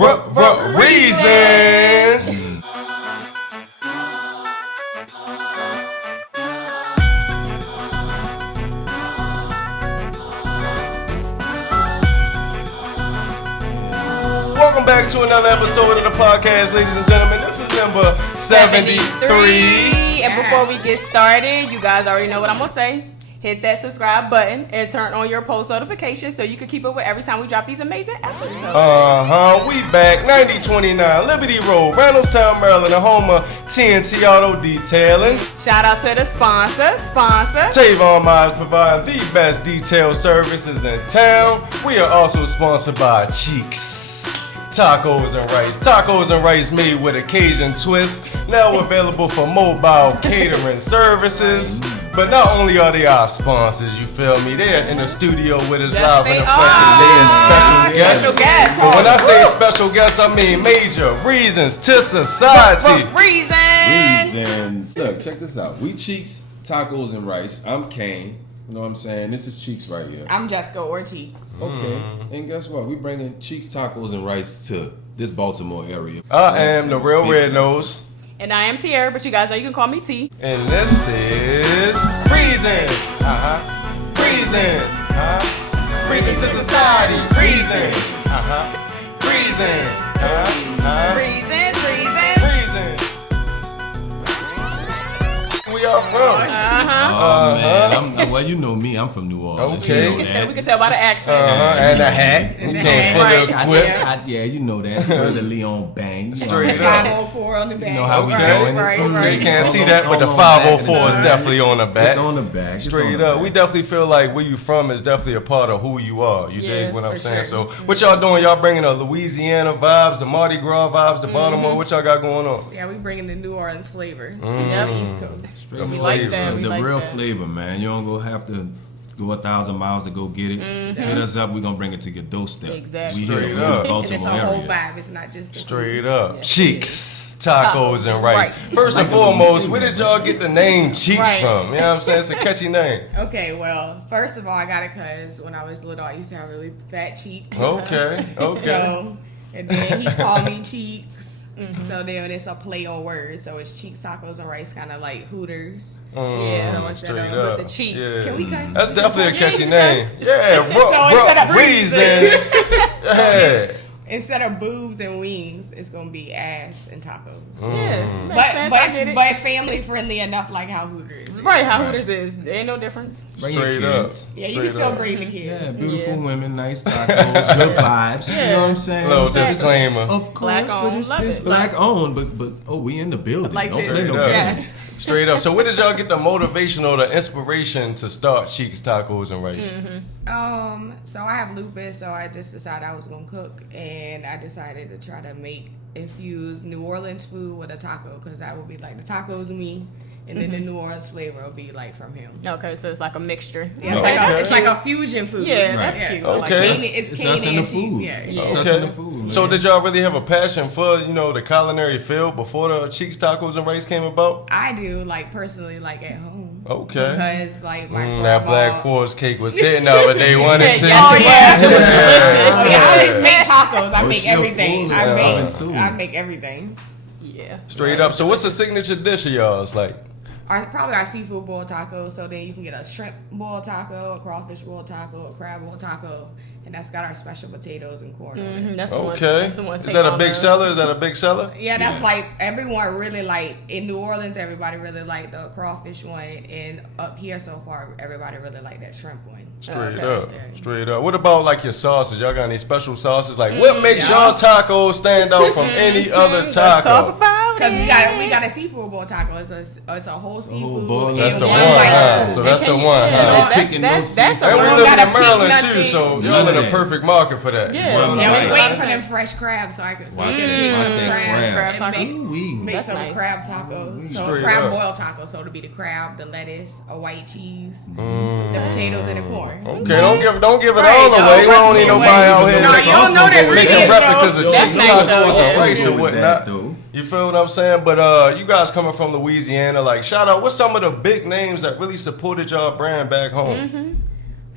Reasons. Welcome back to another episode of the podcast, ladies and gentlemen. This is number 73. And before we get started, you guys already know what I'm going to say. Hit that subscribe button and turn on your post notifications so you can keep up with every time we drop these amazing episodes. We back. 9029 Liberty Road, Reynoldstown, Maryland, the home of TNT Auto Detailing. Shout out to the sponsor. Tavon Miles providing the best detail services in town. We are also sponsored by Cheeks Tacos and rice made with a Cajun twist, now available for mobile catering services. But not only are they our sponsors, you feel me, they're in the studio with us live in the flesh. They are special guests. But when I say special guests, I mean major Reasons2Society. Reasons. Look, check this out. We Cheeks, Tacos, and Rice. I'm Kane. You know what I'm saying? This is Cheeks right here. I'm Jessica or Cheeks. Okay. And guess what? We bringing Cheeks, Tacos, and Rice to this Baltimore area. I am the real Red Nose. And I am Tierra, but you guys know you can call me T. And this is Reasons. Reasons. Reasons2Society. Reasons. Reasons. Reasons. We are from. Man. Well, you know me. I'm from New Orleans. Okay. You know We can tell by the accent. And a hat. You can't fully equip. Yeah, you know that. The Leon Bang. Straight up. 504 on the back. You know how we doing it? Right. You can't see that, but the 504 is definitely on the back. It's on the back. Straight up. We definitely feel like where you from is definitely a part of who you are. You dig what I'm saying? Sure. So what y'all doing? Y'all bringing the Louisiana vibes, the Mardi Gras vibes, the Baltimore. What y'all got going on? Yeah, we bringing the New Orleans flavor. East Coast. The We like that. We the like real that. flavor, man. You don't go have to go 1,000 miles to go get it. Hit us up. We're gonna bring it to your doorstep. Exactly. We here Straight in the up. And Baltimore it's a whole area. vibe. It's not just the Straight food. up. Yeah. Cheeks, tacos, and rice. Right. First and Like the foremost, Louisiana. where did y'all get the name Cheeks Right. from? You know what I'm saying? It's a catchy name. Okay, well, first of all, I got it because when I was little, I used to have really fat cheeks. Okay. So, and then he called me Cheeks. So then it's a play on words. So it's Cheeks, Tacos, and Rice, kind of like Hooters. Yeah. So instead Straight of up. with the cheeks, Yeah. can we cuss? That's definitely a catchy Yeah, name. Yeah, instead of Reasons. Yeah. Instead of boobs and wings, it's gonna be ass and tacos. Mm. But family friendly enough, like how Hooters is. Right, how Hooters is. There ain't no difference. Bring your Straight up. kids. Yeah, you can still bring the Yeah, kids. beautiful women, nice tacos, good vibes. You know what I'm saying? Little So it's- disclaimer. Of Black course, owned, but love it's it. black owned. But we in the building. Like Don't this. play no Straight up. games. Yes. Straight up. So where did y'all get the motivation or the inspiration to start Cheeks, Tacos, and Rice? So I have lupus, so I just decided I was gonna cook, and I decided to try to infuse New Orleans food with a taco, because that would be like the tacos me, and then the New Orleans flavor will be like from him. Okay, so it's like a mixture. Yeah, Okay. it's like a fusion food. Yeah, that's cute. Okay. Like It's us in the food. Yeah. It's us in the food. Man. So did y'all really have a passion for, the culinary field before the Cheeks, Tacos, and Rice came about? I do, like personally, like at home. Okay. Because like my That Black Forest cake was hitting over day one and two. Oh yeah. Oh Yeah. yeah. I just make tacos. I Push make your everything. food I in the oven, make. too. I make everything. Yeah. Straight up. So what's the signature dish of y'all's? Like, Probably our seafood boiled taco. So then you can get a shrimp boiled taco, a crawfish boiled taco, a crab boiled taco, and that's got our special potatoes and corn on it. That's the one. okay. That's the one. Is that a big seller? Is that a big seller? Yeah, that's like everyone really like in New Orleans. Everybody really like the crawfish one, and up here so far, everybody really like that shrimp one. Straight Okay. up. Straight up. What about like your sauces? Y'all got any special sauces? Like, what makes y'all tacos stand out from any other Let's talk taco? about Because it. we got a seafood boiled taco. It's a whole seafood. boiled. That's the and one, white huh? food. So that's the And one, yeah, huh? Picking no that's And we don't live gotta in speak Maryland too, nothing. so y'all None in of a that. perfect market for that. Yeah. You know what Yeah, I'm we saying? waiting for them fresh crabs so I can Watch pick that some crab. Crab and Ooh-wee. make That's some nice. crab tacos. So Straight a crab up. boiled taco. So it'll be the crab, the lettuce, a white cheese, the potatoes, and the corn. Okay, don't give it all Right, away. We no, don't need no, nobody out here No, you don't know the making ingredients, replicas of though. Cheeks, That's tacos, nice, and though. rice and With whatnot. that, though. You feel what I'm saying? But you guys coming from Louisiana, like shout out, what's some of the big names that really supported y'all brand back home?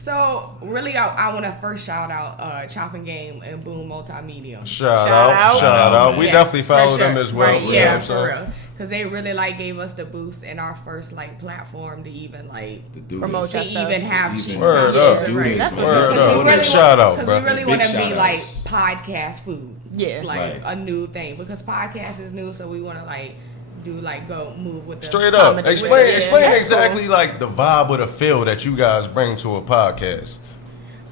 So really, I want to first shout out Chopping Game and Boom Multimedia. Shout out. We Yeah, definitely follow for them sure. as well. Right, You know yeah, what I'm for saying? real. Because they really like gave us the boost in our first like platform to even like To do Promote this. that to even have Even cheeks. Word Yeah, up. do right. this, That's man. what's Word up. up. We really Big shout out, Because bro. we really Big want to shout be like outs. podcast food. Yeah. Like Right. a new thing. Because podcast is new, so we want to like do like go move with the Straight up. Comedy. Explain Yeah, explain that's exactly cool. like the vibe or the feel that you guys bring to a podcast.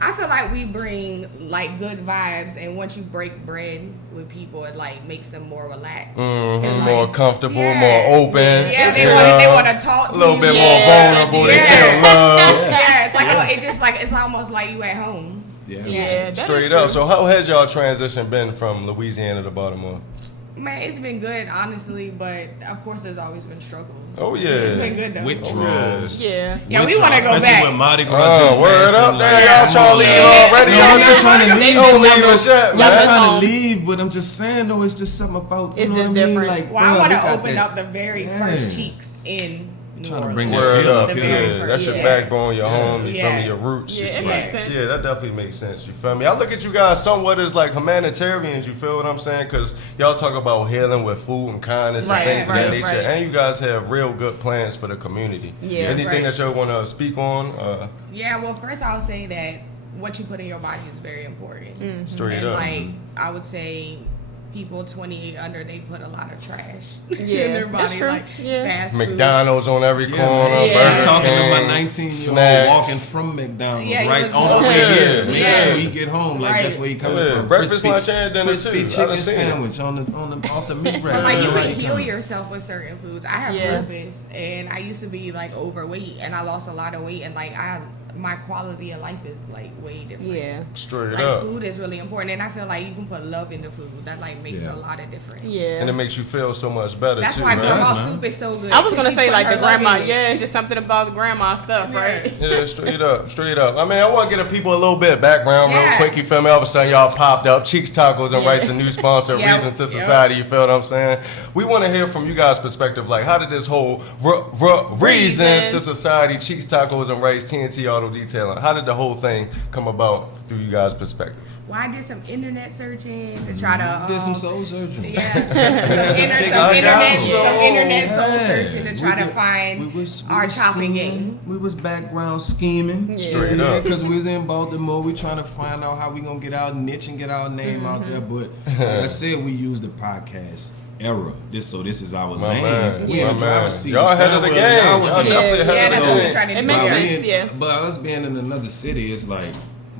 I feel like we bring like good vibes, and once you break bread with people, it like makes them more relaxed, and, like, More comfortable, yeah. more open. Yeah, you they know, want to talk to a little you. bit Yeah. more vulnerable. They Yeah. feel love. Yeah, it's like it just like it's almost like you at home. Yeah. Yeah, that is Straight true. up. So how has y'all transition been from Louisiana to Baltimore? Man, it's been good, honestly, but of course, there's always been struggles. Oh, yeah. It's been good though. Withdrawals. Yeah. Yeah, we wanna go Especially back. when Mardi Gras just Oh, word passed, up I'm there. like, Y'all come trying to on, leave man. already? No, I'm not trying to leave. Don't leave us yet, I'm man. not been trying home. to leave, but I'm just saying though, it's just something about you It's know just what I mean? different. Like, Well, I bro, want we to got open that- up the very Yeah. first cheeks in New Trying to Orleans. bring that Word feel up, up The here. very yeah. first, That's your yeah. backbone, your Yeah. home, you feel me, Yeah. your roots. Yeah, it Right. makes sense. Yeah, that definitely makes sense. You feel me? I look at you guys somewhat as like humanitarians. You feel what I'm saying? Because y'all talk about healing with food and kindness Right, and things of that right, nature, right. and you guys have real good plans for the community. Yeah, Anything right. that y'all want to speak on? Yeah, well, first I'll say that what you put in your body is very important. Straight And up. like I would say, people 28 under, they put a lot of trash Yeah, in their body, that's true. like Yeah. fast food. McDonald's on every Yeah, corner. man. Yeah. I was Burger talking to my King, 19-year-old snacks. walking from McDonald's Yeah, he right was on the walking. way here. Make Yeah. sure he get home. Like that's Right. where he coming Yeah, from. breakfast, lunch, and dinner, crispy too. I chicken done seen it. sandwich on the off the meat rack. But like you know how can he heal coming. yourself with certain foods. I have Yeah. lupus, and I used to be like overweight, and I lost a lot of weight, and like my quality of life is like way different. Yeah. Straight Like up. food is really important, and I feel like you can put love into food. That like makes Yeah. a lot of difference. Yeah. And it makes you feel so much better That's too, why man. grandma man. soup is so good. I was 'cause gonna she say put like her the love grandma. in it. Yeah, it's just something about the grandma stuff, right? Yeah, straight up, straight up. I mean, I want to get the people a little bit of background real Yeah. quick. You feel me? All of a sudden, y'all popped up. Cheeks Tacos and Yeah. Rice, the new sponsor, Yep, Reasons to yep. Society. You feel what I'm saying? We want to hear from you guys' perspective. Like, how did this whole Reasons to Society, Cheeks Tacos and Rice, TNT Auto Detailing, how did the whole thing come about through you guys' perspective? Well, I did some internet searching to try to Did some soul surgery. yeah, some internet soul Hey, searching to we try to did- find we our was chopping scheming. game. We was background scheming. Yeah. Straight up. Because we was in Baltimore. We trying to find out how we gonna get our niche and get our name out there. But like I said, we use the podcast era. This is our My lane. man, We in my the driver's man. seat. Y'all ahead of the Y'all game. Y'all ahead. definitely ahead Yeah, of that's the what we're game. trying to It do. makes But sense. Yeah. But us being in another city, it's like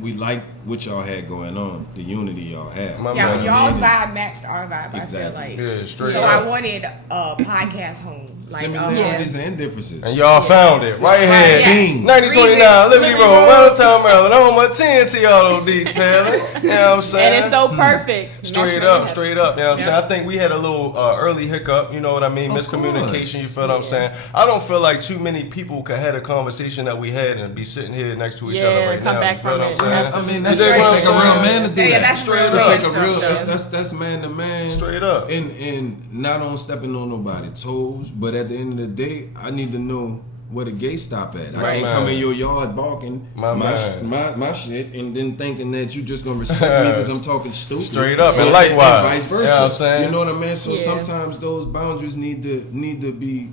we like what y'all had going on, the unity y'all have. My Yeah, man. y'all's vibe matched our vibe. Exactly. I feel like. Yeah, straight So up. I wanted a podcast home. Like, Similarities and differences. And y'all found it right here. Yeah. Ding. 9029 Liberty Liberty Road, Road. Welltown, Maryland. Home of TNT Auto Detailing. You know what I'm saying? And it's so perfect. Straight That's up, really straight up. You know what I'm Yeah. saying? I think we had a little early hiccup, you know what I mean? Of Miscommunication, course. you feel what I'm saying? I don't feel like too many people could have a conversation that we had and be sitting here next to each Yeah, other right come now. back you feel from what I'm it. saying? Absolutely. I mean, that's You dig gonna what take I'm a real saying? man to do Yeah, that. that's Straight real up. It take a stuff, real. though. That's man to man. Straight up. And not on stepping on nobody's toes, but at the end of the day, I need to know where the gate stop at. I Right, can't man. come in your yard barking My man. my shit and then thinking that you just gonna respect me because I'm talking stupid. Straight up, and But- likewise. vice versa. You know what I'm saying? You know what I mean? So Yeah. sometimes those boundaries need to be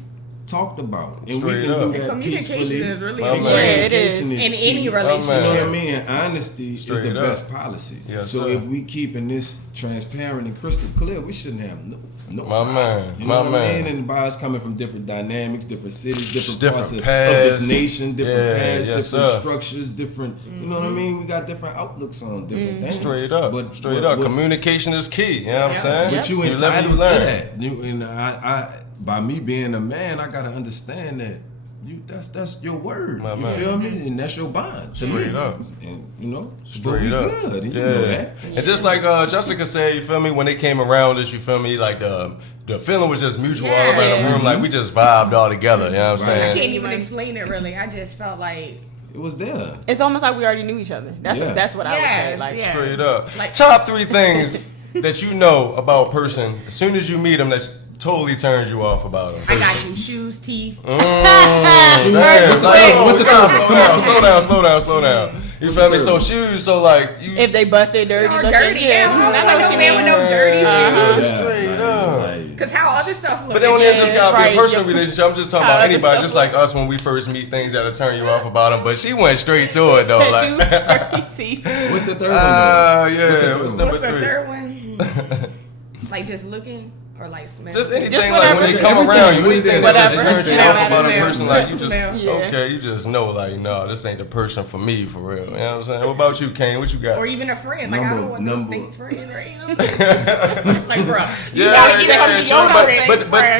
talked about, and Straight we can up. do And that communication peacefully. is really My And man. Yeah, it communication is. in key. any You know relationship. what I mean? And honesty is Straight the up. best policy. Yes, so sir. if we keeping this transparent and crystal clear, we shouldn't have no My problem. man, You my know what I man. mean? And by us coming from different dynamics, different cities, different Different parts of paths. this nation, different Yeah, paths, yes, different sir. structures, different. You know what I mean? We got different outlooks on different things. Straight up. Straight up. Communication is key. You know what I'm saying? But you live and entitled to learn. that. And I, by me being a man, I gotta understand that that's your word. My you man. feel me? And that's your bond to Straight me. up. And you know, but Straight we up. good. And Yeah. you know that. And just like Jessica said, you feel me, when they came around us, you feel me, like the feeling was just mutual all around the Yeah. room. Like we just vibed all together, you know what I'm Right. I saying? can't even explain it really. I just felt like It was there. It's almost like we already knew each other. That's what I would Yeah, say. Like, yeah. Straight up. Like- Top 3 things that you know about a person as soon as you meet them totally turns you off about them? I got you. Shoes, teeth. Damn, what's the slow down. You feel me? So shoes, so like you. If they busted dirty, Or dirty. yeah. I know what you mean with no dirty shoes. Straight up. Because how other stuff look. But then when it just gotta be a right, personal relationship, I'm just talking How about other anybody, stuff just like us when we first meet, things that'll turn you off about them. But she went straight to it though. Like, Shoes, dirty teeth. What's the third one? Though? Yeah. What's number What's the three? third one? Like just looking or like smell? Just anything Just like when they come everything, around you, what it anything is, that whatever. just turns you Smell, off about a smell, person, like you just smell. Yeah. okay, you just know like no, this ain't the person for me for real. You know what I'm saying? What about you, Kane? What you got? Or even a friend. Like I don't want no Number- stink friend, right? Like, bro, you Yeah, gotta get yeah, something true, your but friend,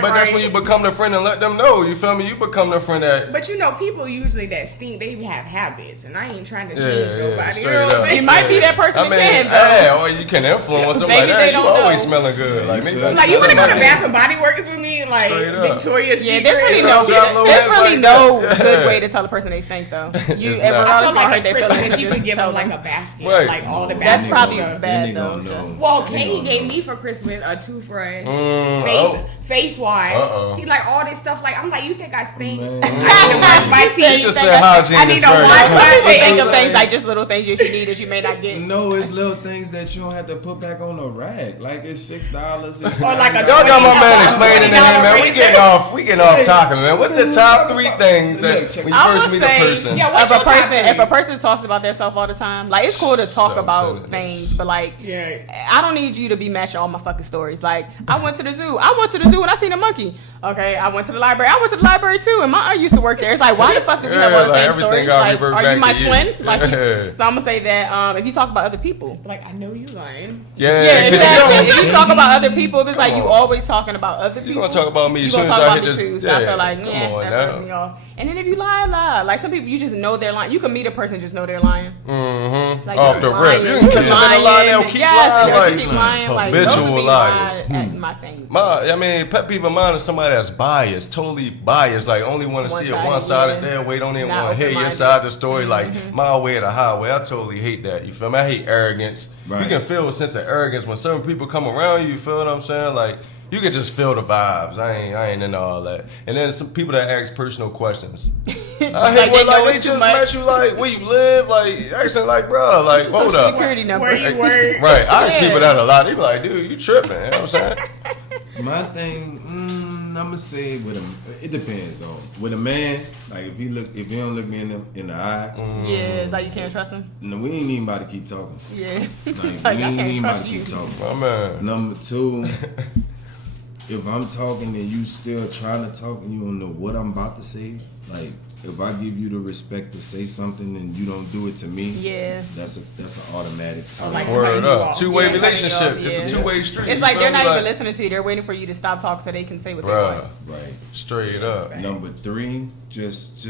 that's right? when you become the friend and let them know. You feel me? You become the friend that. But you know, people usually that stink, they have habits, and I ain't trying to Yeah, change yeah, nobody. You straight know what up. I'm saying? You might be that person I mean, that can, though. yeah, or you can influence them Maybe like that. they You don't always know. smelling good. Like maybe Like you wanna go to Bath and Body Works with me, like Straight up. Victoria's Yeah, Secret. there's really Bro, no, got low there's heads really like no that. good way to tell a person they stink though. You It's ever not. I feel heard like they at feel Christmas like you just could give tell them like them. a basket, Right. like all the That's baskets. probably stuff. bad Then they though. gonna know. Well, They Kane gonna gave know. me for Christmas a toothbrush, oh. face wash. Uh-oh. He like all this stuff. Like I'm like, you think I stink? Man. I need to brush my He teeth. just said hygiene I need is to very wash important. my People think face. of things like just little things that you need that you may not get. No, it's little things that you don't have to put back on the rack. Like it's $6. It's Or like a Y'all got my man $20 explaining to him, man. We getting off topic, man. What's the top 3 things that when you I first would meet a say- person? Yeah, If what's a your top person, three? if a person talks about themselves all the time, like it's cool to talk So about sensitive. things, but like, Yeah. I don't need you to be matching all my fucking stories. Like, I went to the zoo. I went to the zoo and I seen a monkey. Okay, I went to the library. I went to the library too, and my aunt used to work there. It's like, why the fuck do we have all the like same everything stories? got Like, revert are back you my to you. twin? Like, Yeah. so I'm gonna say that if you talk about other people. Like I know you lying. Yeah, Yeah, 'cause you exactly. don't- If you talk about other people, it's like Come you on. always talking about other people. You gonna talk about me You as gonna soon as talk I about hit me this. too. So I Yeah, feel like, come yeah, on that now. turns me off. And then if you lie. Like some people, you just know they're lying. You can meet a person and just know they're lying. Mm-hmm. Like, Off you're the lying. rip. You can catch them in a lie, they'll keep Yes, lying. keep lying. Like, those habitual would be liars. my things. I mean, pet peeve of mine is somebody that's biased, totally biased. Like, only want to see it One-sided, one side yeah. of their way, don't even Not want to hear your open-minded. side of the story. Like, my way or the highway. I totally hate that. You feel me? I hate arrogance. Right. You can feel a sense of arrogance when certain people come around you. You feel what I'm saying? Like, you can just feel the vibes. I ain't into all that. And then some people that ask personal questions. I hate Like, when they know like they it's too just much. met you, like where you live, like asking like, bro, like hold Social up. security number. Where you work? Right, I ask Yeah. people that a lot. They be like, dude, you tripping? You know what I'm saying? My thing, I'm gonna say with a, it depends though. With a man, like if you don't look me in the eye, Yeah, it's like you can't trust them. no, we ain't even about to keep talking. Yeah, Like, it's like we I ain't can't even about trust to you. keep talking. My man. Number 2, if I'm talking and you still trying to talk and you don't know what I'm about to say, like if I give you the respect to say something and you don't do it to me, Yeah. that's an automatic turn. Like, Word cutting you up. off. Two-way Yeah, relationship. cutting you off, It's a yeah. two-way street. It's You like feel they're me? not Like, even listening to you. They're waiting for you to stop talking so they can say what they bruh, want. Right. straight up. Number 3, just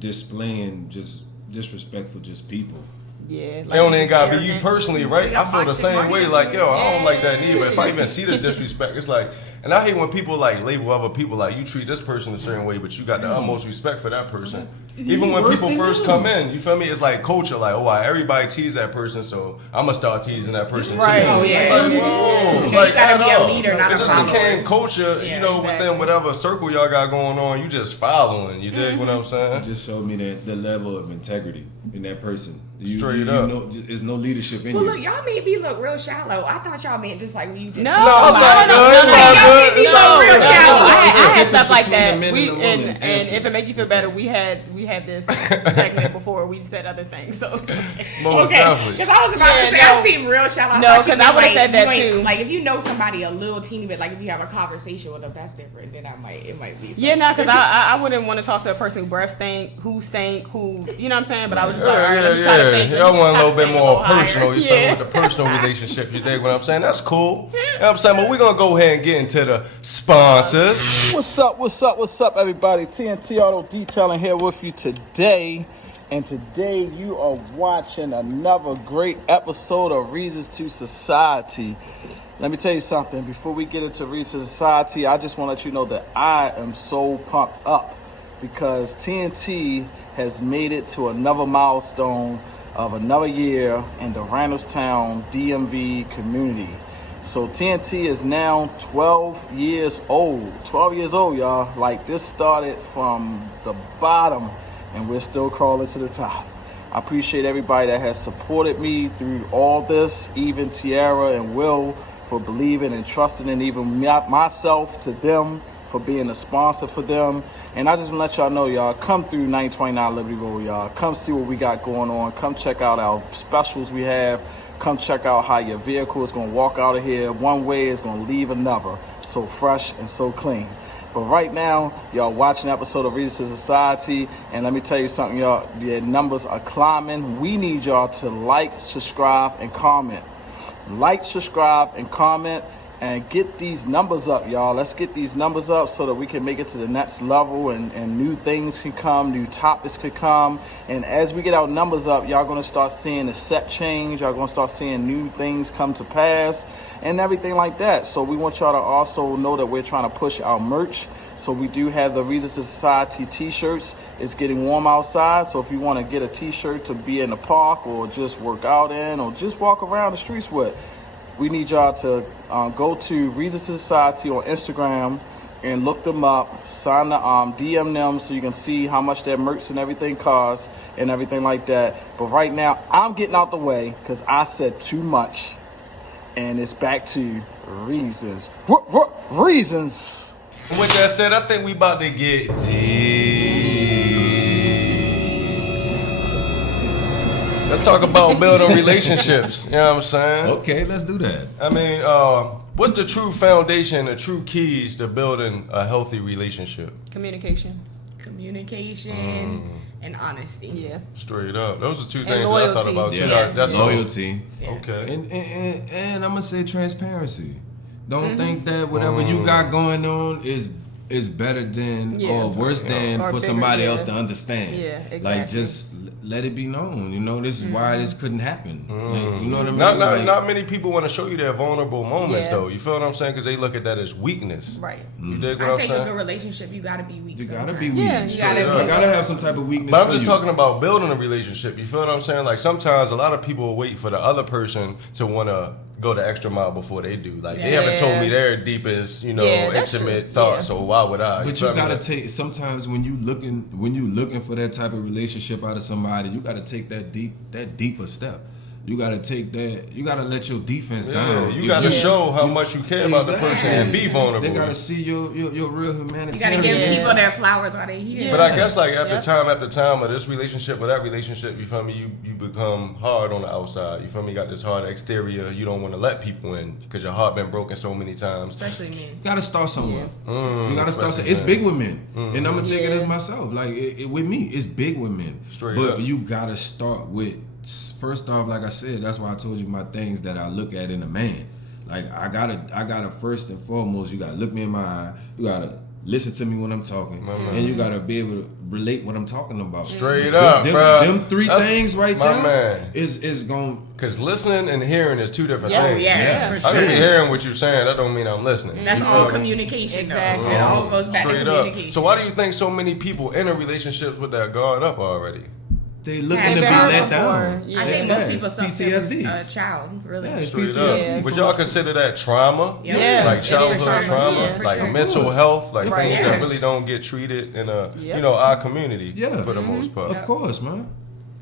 displaying disrespectful people. Yeah, like It don't you even just gotta be you arrogant. personally, right? Yeah, I feel the toxic same money. way. Like, yo, I don't like that neither. If I even see the disrespect, it's like, and I hate when people like label other people like you treat this person a certain way, but you got the utmost respect for that person. Even when Worse people than first you. come in, you feel me? It's like culture, like, oh, everybody tease that person, so I'm gonna start teasing that person Right. too. Oh, yeah. Like, whoa, Yeah, you like, gotta be at a all. leader, not It a just follower. became culture, Yeah, you know, exactly. within whatever circle y'all got going on, you just following. You dig what I'm It saying? just showed me that the level of integrity in that person. Straight up. Know, there's no leadership in Well, you. look, y'all made me look real shallow. I thought y'all meant just like when you just No, it's all good, it's all Y'all made good. me It's look all real good. shallow. I had difference stuff like between that. the men We and the woman. and Yes. if it make you feel better, we had this segment before. We said other things, so it's okay. Most Okay, definitely. because I was about Yeah, to say no. I seem real shallow. No, thought you 'cause I meant, would've like, said that you ain't- too. Like if you know somebody a little teeny bit, like if you have a conversation with them, that's different. Then it might be. Yeah, no, because I wouldn't want to talk to a person who breath stink, who, you know what I'm saying? But I was just like, all right, let me try to think. Let me Y'all try want a to little bit think more higher. personal, you feel me, Yeah. with the personal relationship. You dig what I'm saying? That's cool. You know what I'm saying? But we're going to go ahead and get into the sponsors. What's up, everybody? TNT Auto Detailing here with you today. And today you are watching another great episode of Reasons2Society. Let me tell you something. Before we get into Reasons2Society, I just want to let you know that I am so pumped up because TNT has made it to another milestone of another year in the Randallstown DMV community. So TNT is now 12 years old. 12 years old, y'all. Like, this started from the bottom, and we're still crawling to the top. I appreciate everybody that has supported me through all this, even Tiara and Will for believing and trusting, and even myself to them for being a sponsor for them. And I just want to let y'all know, y'all, come through 929 Liberty Road, y'all. Come see what we got going on. Come check out our specials we have. Come check out how your vehicle is going to walk out of here one way, is going to leave another. So fresh and so clean. But right now, y'all watching an episode of Reasons2Society, and let me tell you something, y'all, the numbers are climbing. We need y'all to like, subscribe, and comment. Like, subscribe, and comment, and get these numbers up, y'all. Let's get these numbers up so that we can make it to the next level, and new things can come, new topics could come. And as we get our numbers up, y'all gonna start seeing the set change. Y'all gonna start seeing new things come to pass and everything like that. So we want y'all to also know that we're trying to push our merch. So we do have the Reasons2Society t-shirts. It's getting warm outside, so if you want to get a t-shirt to be in the park or just work out in or just walk around the streets with, we need y'all to go to Reasons2Society on Instagram and look them up, sign the DM them so you can see how much their merch and everything costs and everything like that. But right now, I'm getting out the way because I said too much, and it's back to Reasons. Reasons. And with that said, I think we about to get deep. Let's talk about building relationships. You know what I'm saying? Okay, let's do that. I mean, what's the true foundation, the true keys to building a healthy relationship? Communication. And honesty. Yeah. Straight up. Those are two And things that I thought loyalty. about too. Yes. That's Loyalty. Okay. And I'm gonna say transparency. Don't think that whatever you got going on is better than or worse than Or for bigger, somebody else to yeah. understand. Yeah, exactly. Like, just let it be known. You know, this is why this couldn't happen. Like, you know what I mean? Not many people want to show you their vulnerable moments, Yeah. though. You feel what I'm saying? Because they look at that as weakness. Right. You dig what I I'm think a saying? good relationship, you gotta be weak. You gotta sometimes. be weak. Yeah, you gotta. Straight You gotta have some type of weakness. But I'm for just you. talking about building a relationship. You feel what I'm saying? Like, sometimes a lot of people wait for the other person to want to go the extra mile before they do. Like, they haven't told me their deepest, that's intimate true. thoughts. Yeah. So why would I? But you gotta take, sometimes when you looking for that type of relationship out of somebody, you gotta take that deeper step. You gotta take that. You gotta let your defense down. You gotta show how much you care about the person and be vulnerable. They gotta see your real You gotta humanitarian. give people their flowers while they here. But I guess, like, after time of this relationship or that relationship, you feel me, you become hard on the outside. You feel me, you got this hard exterior. You don't want to let people in because your heart been broken so many times. Especially men. You gotta start somewhere. You gotta start. It's big with men, and I'm gonna take it as myself. Like, with me, it's big with men. Straight but up. you gotta start with, first off, like I said, that's why I told you my things that I look at in a man. Like, I gotta first and foremost, you gotta look me in my eye. You gotta listen to me when I'm talking, and you gotta be able to relate what I'm talking about. Straight up, bro. Them three things right my there man. is going. Because listening and hearing is two different Yeah, things. yeah, for I can be sure. hearing what you're saying. That don't mean I'm listening. That's You all feel me? communication, Exactly. though. It all goes back to Straight up. communication. So why do you think so many people enter relationships with their guard up already? They looking Has to be been let hurt down. before. I think most people PTSD. suffer a child, really. Yeah, it's Straight PTSD. up. Would y'all consider that trauma? Yeah. Like it is childhood trauma. trauma, Yeah, for like sure. mental Of course. health, like Right. things Yes. that really don't get treated in a Yep. our community for the Mm-hmm. most part. Of course, man.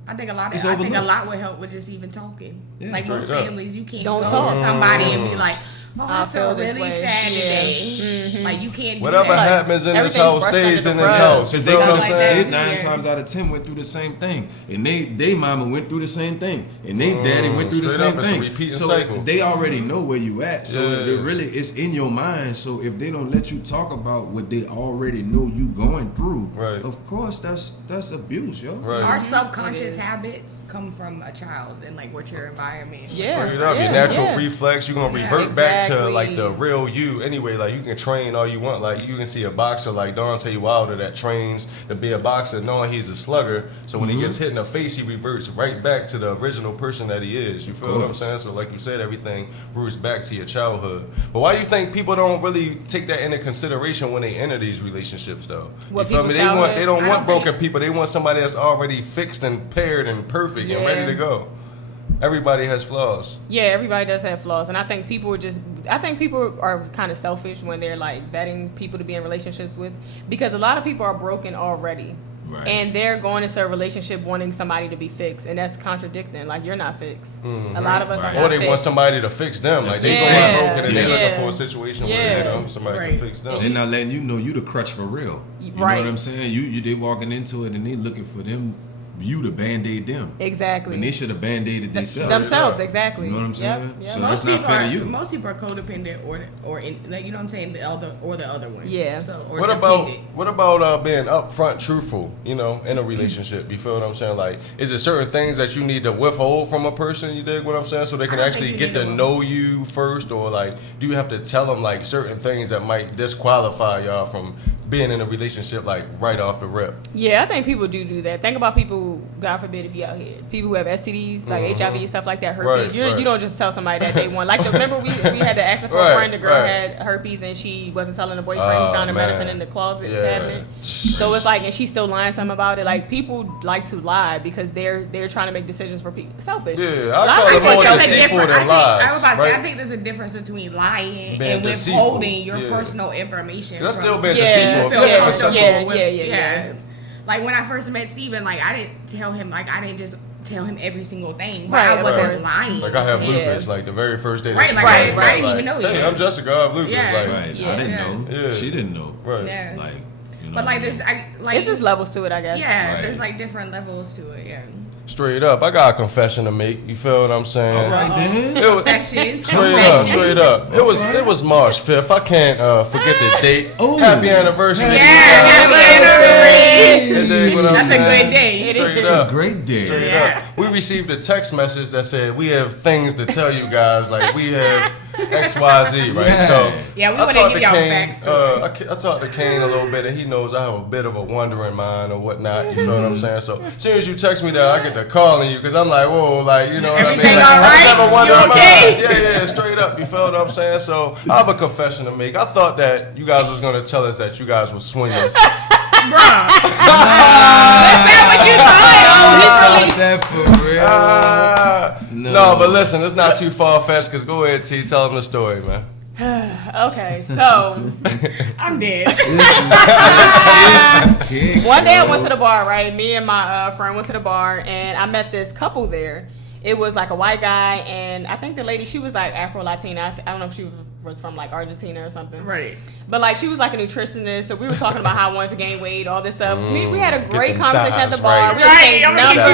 I think a lot It's would overlooked. help with just even talking. Yeah. Like most Straight up. families, you can't Don't go talk. to somebody and be like, "Oh, I I feel feel this really way." sad Yeah. today." Like you can't. Do Whatever that. happens in this everything's house brushed stays under in the this rug. house. You Because feel what I'm like saying? that. they 9 Yeah. times out of 10 went through the same thing, and they mama went through the same thing, and they daddy went through the straight same up, it's a thing. repeating So cycle. they already know where you at. So Yeah. it really, it's in your mind. So if they don't let you talk about what they already know you going through, Right. of course that's abuse, yo. Right. Our It subconscious is. habits come from a child and like what your environment. Yeah. Straight up, Yeah, your natural yeah. reflex, you're gonna Yeah. revert back to Exactly. like the real you anyway. Like, you can train all you want. Like, you can see a boxer like Dante Wilder that trains to be a boxer knowing he's a slugger. So when he gets hit in the face, he reverts right back to the original person that he is. You feel what I'm course. saying? So like you said, everything roots back to your childhood. But why do you think people don't really take that into consideration when they enter these relationships though? What You feel me? people's They don't childhood? want I don't broken think- people. They want somebody that's already fixed and paired and perfect and Yeah. ready to go. everybody has flaws. Yeah, everybody does have flaws, and I think people are kind of selfish when they're like vetting people to be in relationships with, because a lot of people are broken already. Right. And they're going into a relationship wanting somebody to be fixed, and that's contradicting. Like, you're not fixed. A lot of us are not Or they fixed. want somebody to fix them. Like, they going broken and they looking for a situation where somebody can fix them. They're not letting you know you the crutch for real. You know what I'm saying? You they walking into it and they looking for you to band-aid them. Exactly. And they should have band-aided themselves. Exactly. You know what I'm saying? Yep. So that's not fair to you. Most people are codependent or in, like, you know what I'm saying, the other one. Yeah. So, what about being upfront, truthful? You know, in a relationship. You feel what I'm saying? Like, is there certain things that you need to withhold from a person? You dig what I'm saying? So they can actually get to know you first, or like, do you have to tell them like certain things that might disqualify y'all from being in a relationship, like right off the rip? Yeah, I think people do that. Think about people, God forbid, if you out here, people who have STDs, like HIV, stuff like that, herpes. You don't just tell somebody that they want. Like, remember we had to ask for a friend. The girl had herpes and she wasn't telling the boyfriend. He found her medicine in the closet cabinet. So it's like, and she's still lying to him about it. Like, people like to lie because they're trying to make decisions for people. Selfish. Yeah, I call it more deceitful than lies. I was about to say, I think there's a difference between lying and withholding your personal information. That's still being deceitful. Yeah. Like, when I first met Steven, like, I didn't just tell him every single thing, but I wasn't lying. Like, I have lupus, like the very first day. I didn't even know you. Hey, I'm Jessica, I have lupus. Yeah. Like, I didn't know. She didn't know. Right. Yeah. Like, you know, but like, there's it's just levels to it, I guess. Yeah, there's like different levels to it. Yeah. Straight up, I got a confession to make. You feel what I'm saying? All right, then. Confessions. Straight up. It was March 5th. I can't forget the date. Oh. Happy anniversary. Happy anniversary. That's a good day. It's a great day. Straight up. We received a text message that said, we have things to tell you guys. Like, we have XYZ, right? Yeah. So we want to give y'all backstory. I talked to Kane a little bit, and he knows I have a bit of a wandering mind or whatnot. You feel what I'm saying? So as soon as you text me that, I get to calling you because I'm like, whoa, like, you know what I mean? Like, all right? I never wondered You okay? Yeah, straight up. You feel what I'm saying? So I have a confession to make. I thought that you guys was gonna tell us that you guys were swingers. Bruh. That's not what you thought. That for real. No, but listen, it's not too far-fetched, because go ahead, T, tell them the story, man. Okay, so I'm dead. One day I went to the bar, right? Me and my friend went to the bar, and I met this couple there. It was like a white guy, and I think the lady, she was like Afro-Latina. I don't know if she was from like Argentina or something. Right. But like, she was like a nutritionist, so we were talking about how I wanted to gain weight, all this stuff. We had a great conversation at the bar. We exchanged numbers.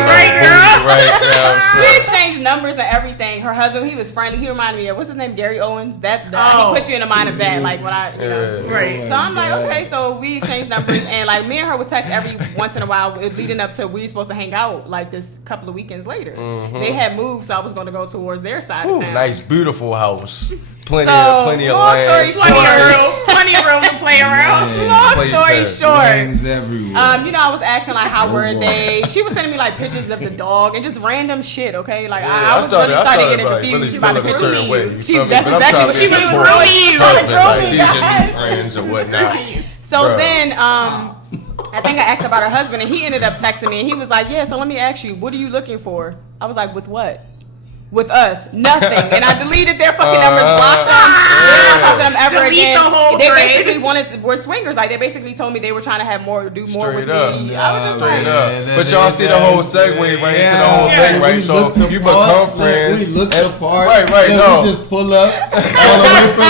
We exchanged numbers and everything. Her husband, he was friendly. He reminded me of, what's his name, Gary Owens. He put you in the mind of that. Like, when I, you know. Right. So I'm like, okay. So we exchanged numbers, and like, me and her would text every once in a while, leading up to we were supposed to hang out like this couple of weekends later. They had moved, so I was going to go towards their side of town. Nice, beautiful house. Plenty of land. Plenty of room to play around. Long story short, everywhere. you know, I was asking like, how were they? She was sending me like pictures of the dog and just random shit. Okay, like I was really starting to get confused. She about to picture me. That's exactly what she was grooming. These are new friends or whatnot. So then, I think I asked about her husband, and he ended up texting me, and he was like, "Yeah, so let me ask you, what are you looking for?" I was like, "With what?" With us, nothing. And I deleted their fucking numbers, blocked them, didn't talk to them ever again. They basically were swingers. Like, they basically told me they were trying to have more, do more with me. I was just like, but y'all see the whole segue right into the whole thing, right? So you become friends. We looked apart. Right, no. We just pull up all the way from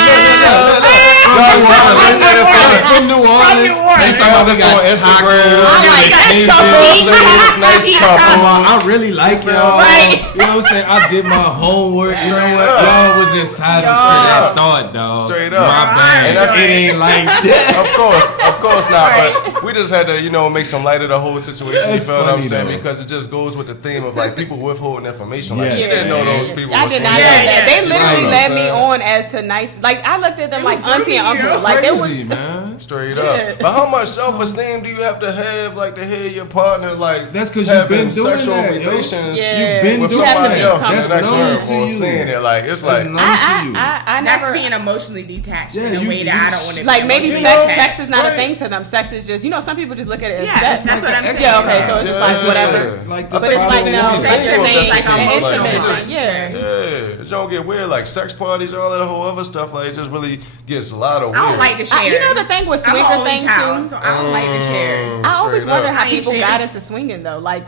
New Orleans. They talking about we got tacos. I really like y'all. You know what I'm saying? I did my homework. You know what? Y'all was entitled to that thought, dog. Straight up. My bad. It ain't like that. Of course not. But we just had to, you know, make some light of the whole situation. You feel what I'm saying? Because it just goes with the theme of like people withholding information. Like, you didn't know those people. I did not know that. They literally led me on as to nice. Like, I looked at them like auntie and uncle. Like they Crazy, was man. Straight Yeah. up. But how much self-esteem do you have to have, like, to hear your partner, like, That's 'cause you've been doing sexual that, yo. relations Yeah. You've been with doing somebody that. else in That's the next known room to or you. seeing it. Like, it's That's like, known to you. I That's never being emotionally detached Yeah, in a you- way that you I don't want to be. like maybe emotionally sex is not a Right. thing to them. Sex is just some people just look at it as Yeah, sex. that's what I'm saying. Yeah, okay, so it's just like Yeah. whatever. Like But the it's like spot no, on sex the is Like an emotional, intimate. like, Yeah. yeah, it don't get weird, like sex parties, all that whole other stuff. Like, it just really gets a lot of weird. I don't like to share. You know the thing with I'm an swinger only thing child, too. so I don't like to share. I always Straight wonder up. how I ain't people saying got it. into swinging though. Like,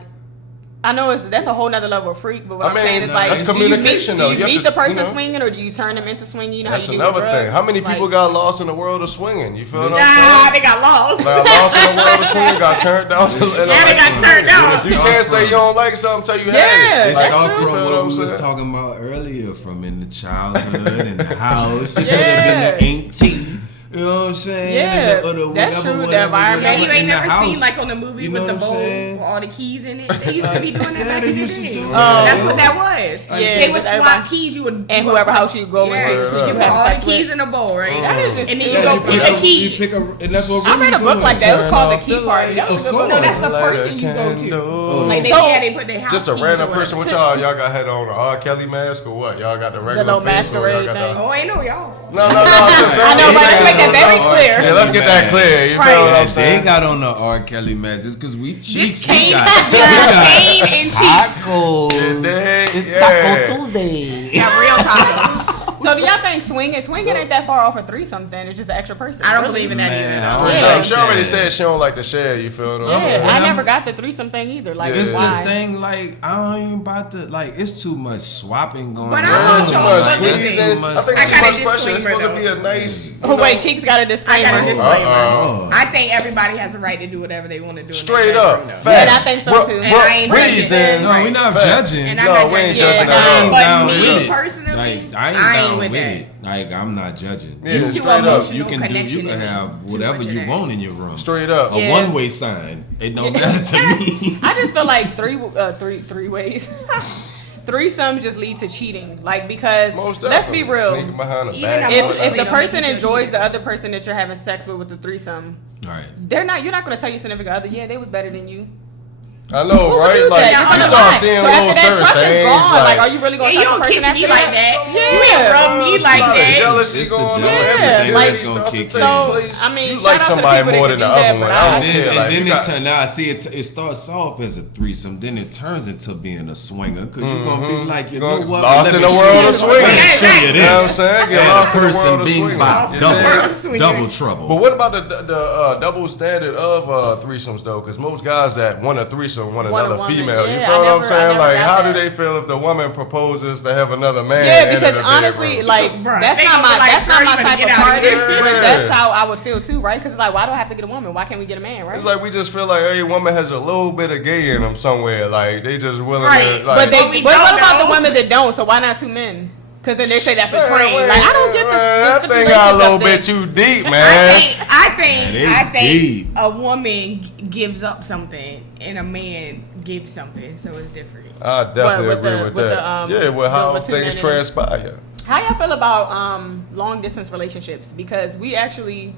I know that's a whole nother level of freak, but what I I'm mean, saying is like, that's do you meet, communication, do though. you You have meet to, the person you know. swinging, or do you turn them into swinging? You know That's how you do with another drugs. thing. How many people Like, got lost in the world of swinging? You feel what I'm Nah, saying? they got lost. Got lost in the world of swinging, got turned down. Yeah, they got turned down. You can't say you don't like something until you Yeah, had it. It that's started true. from You feel what I'm we was saying? talking about earlier, from in the childhood, in the house. It Yeah. could have been the auntie. You know what I'm saying? Yeah, And the that's true, the environment. Yeah, you in ain't the never house. seen like on the movie You with know the what I'm bowl saying? with all the keys in it. They used to be doing that Yeah, back they in the used to day. do That's that. what that was. Yeah, They would just swap everybody- keys. You would and whoever house you go Yeah. into, Yeah. you put have all sex the keys with. in a bowl, right? That is just And then too- you go pick a key. You pick a, and that's what I read a Rudy's book doing. like that. It was Turn called The off Key the Party. That was a Of good book. No, that's the Light a person you go to. candle. Like they So- they put their house Just a keys random or person. What whatever. y'all got had on the R. Kelly mask or what? Y'all got the regular little face or y'all masquerade got thing. the... Oh, ain't no y'all. No, I'm just saying. I know, but let's make that very R. clear. Kelly Yeah, let's get that clear. You Right. feel what I'm They saying? got on the R. Kelly mask. It's because we cheeks. We Kane, got Kane and cheeks. tacos. It's Taco Tuesday. Got real tacos. So do y'all think swinging ain't that far off of threesomes? Then it's just an extra person. I don't Really? believe in that Man, either. I Yeah. don't like She already that. said she don't like to share. You feel what I'm saying? Yeah, I never got the threesome thing either. Like, Yeah. It's why? the thing, like, I ain't about to, like, it's too much swapping going But on. I want Too y'all much to Like, listen. it's pleasing. too much. I think I too got a much pressure. It's disclaimer, supposed to be a nice. Oh wait, Cheeks got a disclaimer. I got a disclaimer. Uh-oh. I think everybody has a right to do whatever they want to do. Straight in their up. bedroom, though. Yeah, Facts. I think so, too. And I ain't Reasons. No, we not Facts. judging. And I'm No, not we ain't judging. judging I at ain't all. down But with me it. personally, Like, I ain't I down ain't with with it. Like, I'm not judging. Yeah, It's too straight up. emotional. You can connection have too whatever much of you that. want in your room. Straight up. A Yeah. one-way sign. It don't matter to me. I just feel like three ways. Threesomes just lead to cheating. Like, because Most let's be definitely. real. Sneaking behind the Even back. a- If Emotionally the don't person make you feel enjoys cheated. the other person that you're having sex with the threesome, Right. you're not gonna tell your significant other, yeah, they was better than you. I know, Who would right? do Like, that? you Wonder start why. seeing So little after that, certain trust is things. gone. Like, are you really gonna Yeah, you trust don't the kiss person me after like that? that. Yeah. You ain't rub me It's a like lot of that. jealousy It's the going on. jealousy Everything thing that's really gonna starts to kick take in. place. I mean, You shout like out to the somebody people that more can than do the that, other one. but I I- don't And care. Like, then you it got- turn out. See, it starts off as a threesome, then it turns into being a swinger because you're gonna be like, you know Gonna- what? lost Let in me the show world you- of swinging. let me show you You know what I'm this. saying? Get And lost the in the world person of being swinging. by Yeah. double trouble. But what about the double standard of threesomes though? Because most guys that want a threesome want Want a another woman. female. Yeah, You I feel what I'm never- I saying? never Like, got how that. do they feel if the woman proposes to have another man? Yeah, in because the honestly, bedroom? like Bruh, that's they not gonna my be like, that's not "Girl, my you better type get of out of party. here." But Yeah. that's how I would feel too, right? Because like, why do I have to get a woman? Why can't we get a man, right? It's like we just feel like every woman has a little bit of gay in them somewhere. Like they just willing Right. to. Like, but we what don't about the know. women that don't? So why not two men? Because then they say that's a Man, trend. wait, Like I don't get this. man, the that thing got a little bit stipulations too deep, I man. think I They deep. think a woman gives up something and a man gives something, so it's different. I definitely with agree the- with with that. the, Yeah, with how with two things men in it. transpire. How y'all feel about long distance relationships? Because we actually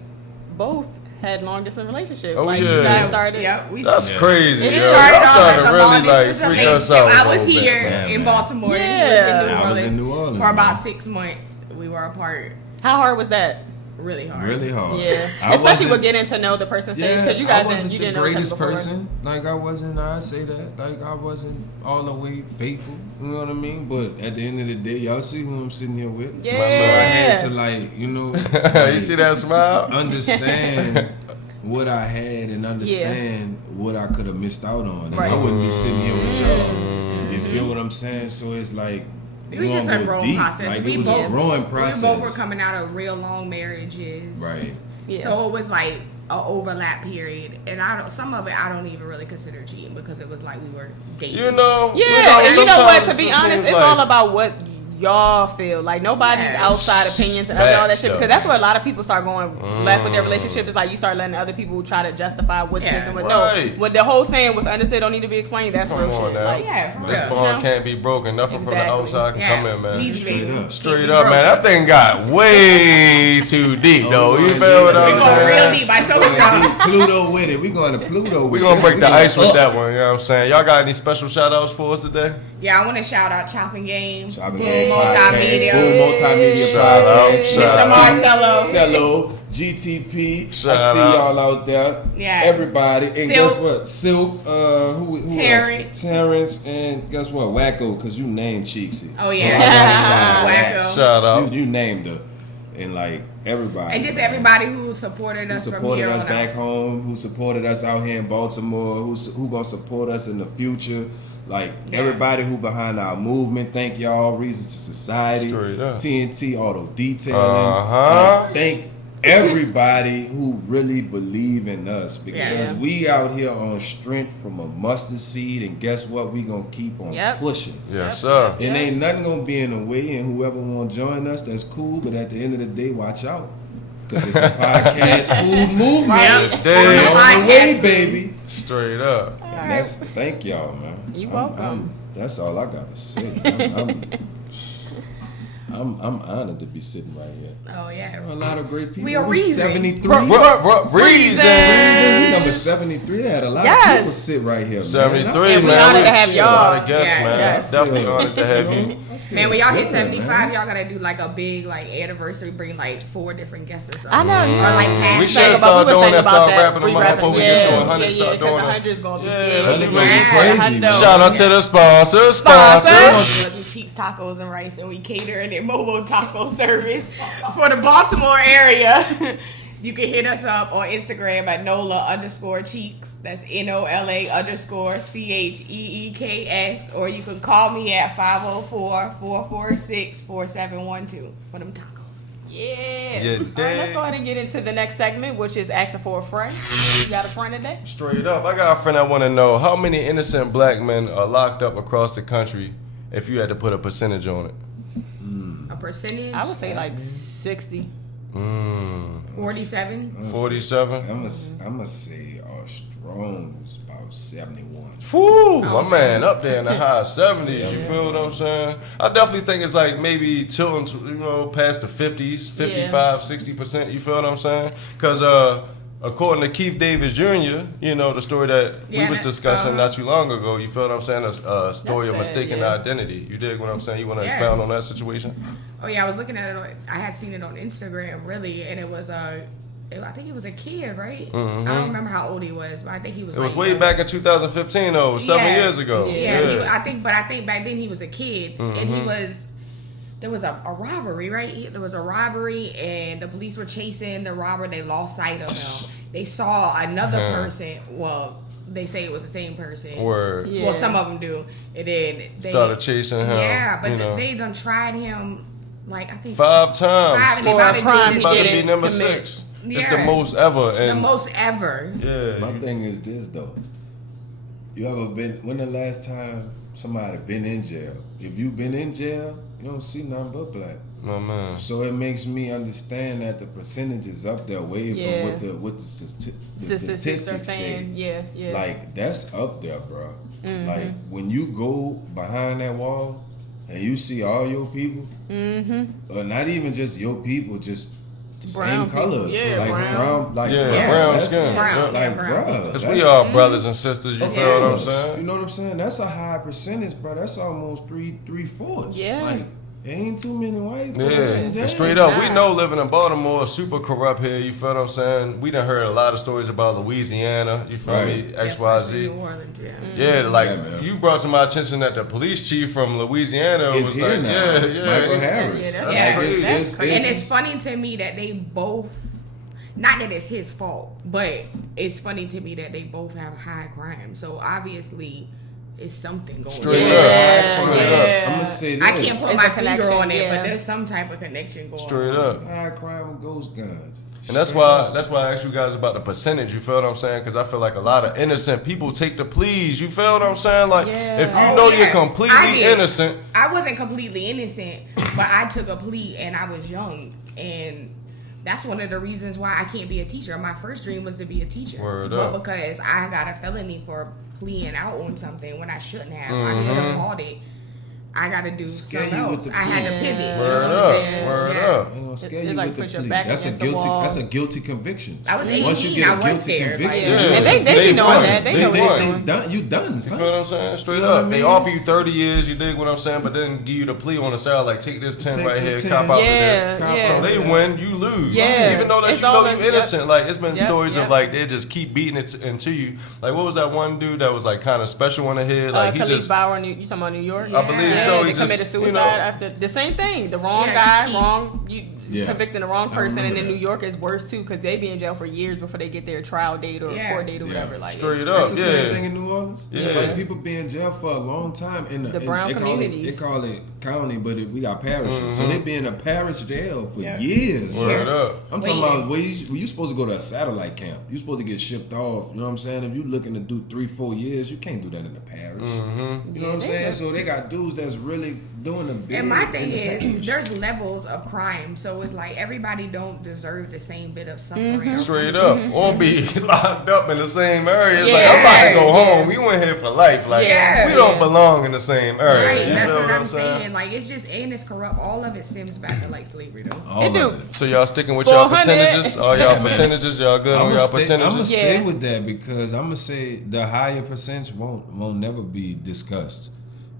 both had long distance relationships. Oh, like yeah. you guys started. Yeah, we That's started. crazy. It Yo. started Y'all off started as a really long like distance freak us relationship. out. I a was little bit, here man. in Baltimore. Yeah. He was in New I was Orleans. in New Orleans, For about man. 6 months. We were apart. How hard was that? Really hard. Really hard. Yeah, I especially wasn't- with getting to know the person stage because you I guys wasn't you the didn't know each other greatest before. person. Like I say that. Like I wasn't all the way faithful. You know what I mean? But at the end of the day, y'all see who I'm sitting here with. Yeah. So I had to like, you know, You see that smile? understand what I had and understand what I could have missed out on. And Right. I wouldn't be sitting here with y'all. You feel what I'm saying? So it's like It was just a going growing deep. process. Like We it was both- a growing process. We both were coming out of real long marriages. Right. Yeah. So it was like an overlap period, and some of it I don't even really consider cheating because it was like we were dating. You know? Yeah, and you know what? To be sometimes it honest, seems it's like- all about what y'all feel. Like nobody's outside opinions and all that shit, because that's where a lot of people start going left with their relationship. Is like you start letting other people try to justify what's this and what no. What the whole saying was understood don't need to be explained. That's real shit. Like, this bond can't be broken. Nothing from the outside can come in, man. Straight up, man. That thing got way too deep, though. You feel what I'm saying? Real deep. I told y'all. Pluto with it. We going to Pluto with it. We gonna break the ice with that one. You know what I'm saying? Y'all got any special shout outs for us today? Yeah, I want to shout out Chopping Game. Boom Multimedia. Multimedia Shout out. Mr. Marcello. Cello, GTP. Shout I see out. y'all out there. Yeah. Everybody. And Silk. guess what? Silk. Who Terrence. else? Terrence. And guess what? Wacko, because you named Cheeksy. Oh, So yeah. I gotta Wacko. Shout out. You named her. And like everybody. And just everybody who supported us who from supported here us on back out. home, who supported us out here in Baltimore, who gonna support us in the future. Like everybody who behind our movement, thank y'all. Reasons to Society, TNT Auto Detailing. Thank everybody who really believe in us, because we out here on strength from a mustard seed, and guess what? We gonna keep on pushing. Yes, sir. And ain't nothing gonna be in the way, and whoever wanna join us, that's cool. But at the end of the day, watch out, because it's a podcast food movement. On the way, baby. Straight up. And that's thank y'all, man. You welcome. That's all I got to say. I'm honored to be sitting right here. Oh yeah, a lot of great people. We are Reason. 73. Reason. Number 73. They had a lot of people sit right here. 73, man. We honored to have y'all. A lot of guests, man. Definitely honored to have you. Man, when y'all hit 75, y'all gotta do like a big like anniversary, bring like 4 different guests or something. I know. Or like past We should start doing that, start wrapping them up before we get to 100. Yeah, Start doing 100 is gonna be that'd be crazy. Shout out to the sponsors. Cheeks Tacos and Rice, and we cater in their mobile taco service for the Baltimore area. You can hit us up on Instagram at NOLA_Cheeks. That's NOLA_CHEEKS. Or you can call me at 504-446-4712 for them tacos. Yeah. All right, let's go ahead and get into the next segment, which is asking for a friend. You got a friend today? Straight up. I got a friend I want to know. How many innocent black men are locked up across the country if you had to put a percentage on it? A percentage? I would say like 60. 47. 47. I'm gonna say strong was about 71. Woo, my man up there in the high 70s. You feel what I'm saying? I definitely think it's like maybe tilting, past the 50s, 55, 60%. You feel what I'm saying? Because according to Keith Davis Jr., the story that we was discussing not too long ago, you feel what I'm saying? A story of mistaken identity. You dig what I'm saying? You want to expound on that situation? Oh yeah, I was looking at it. I had seen it on Instagram, really, and it was I think he was a kid, right? Mm-hmm. I don't remember how old he was, but I think he was. It was way back in 2015, though. 7 years ago. Yeah. I think back then he was a kid, and he was. There was a robbery, right? There was a robbery, and the police were chasing the robber. They lost sight of him. They saw another person. Well, they say it was the same person. Word. Yeah. Well, some of them do, and then they started chasing him. Yeah, but they done tried him. Like I think 5 times. For a crime, about to be number 6. Yeah. It's the most ever. And the most ever. Yeah. My thing is this though. You ever been? When the last time somebody been in jail? If you been in jail, you don't see nothing but black. My man. So it makes me understand that the percentage is up there way from what the statistics say. Yeah. Like that's up there, bro. Like when you go behind that wall and you see all your people, or not even just your people, just the same color, brown skin, bro. Because we are brothers and sisters. You feel what I'm saying? You know what I'm saying? That's a high percentage, bro. That's almost 3/4. Yeah. Like, there ain't too many white people. Yeah, straight up. We know living in Baltimore is super corrupt here. You feel what I'm saying? We done heard a lot of stories about Louisiana. You feel me? XYZ. New Orleans, you brought to my attention that the police chief from Louisiana was here like, now. Michael Harris. And it's funny to me that they both. Not that it's his fault, but it's funny to me that they both have high crime. So obviously. It's something going on. Straight up. I'm gonna say this. I can't put my finger on it, but there's some type of connection going on. Straight up. High crime and ghost guns. And that's why I asked you guys about the percentage. You feel what I'm saying? Because I feel like a lot of innocent people take the pleas. You feel what I'm saying? Like if you know you're completely innocent. I wasn't completely innocent, but I took a plea and I was young, and that's one of the reasons why I can't be a teacher. My first dream was to be a teacher, but because I got a felony for pleading out on something when I shouldn't have, I could have fought it. I gotta do something else. I had to pivot. Word up. Word up. It's like put your back against the wall. That's a guilty conviction. I was 18. Once you get I was guilty scared. conviction, And they be knowing that. They know they done. You done, son. You feel what I'm saying? Straight You know up. what I They mean? offer you 30 years, you dig what I'm saying, but then give you the plea on the side, like take this 10 Take right the here, 10. cop out Yeah, to this. yeah. So they win, you lose. Yeah. Even though that It's you all know you in- innocent. Like it's been Yep, stories yep. of like they just keep beating it into you. Like what was that one dude that was like kind of special on the head? Like he Khalif just Bauer, you talking about New York? I believe Yeah, so. they He committed just, suicide you know, after the same thing. The wrong Yeah, guy, Yeah. convicting the wrong person, and remember in New that. York is worse too because they be in jail for years before they get their trial date or court date or whatever. Like straight That's up, the same yeah. thing in New Orleans. Yeah. Like people be in jail for a long time in The brown they communities. Call it county, but we got parishes, so they be in a parish jail for Yeah. years. Bro. Word up. I'm talking about where you supposed to go to a satellite camp. You supposed to get shipped off. You know what I'm saying? If you looking to do 3-4 years, you can't do that in the parish. You know what I'm saying? So they got dudes that's really doing the big. And my thing in the is, parish. there's levels of crime, so it's like everybody don't deserve the same bit of suffering. Straight up, or be locked up in the same area. It's like Yeah. I'm about to go Yeah. home. We went here for life. Like Yeah. we don't belong in the same area. Right, You that's know what I'm saying? saying. Like it's just and it's corrupt. All of it stems back to like slavery, though. All It of do. it. So y'all sticking with y'all 400. percentages? All y'all percentages? Y'all good on I'm y'all gonna percentages? stay Yeah. with that because I'm gonna say the higher percentage won't never be discussed,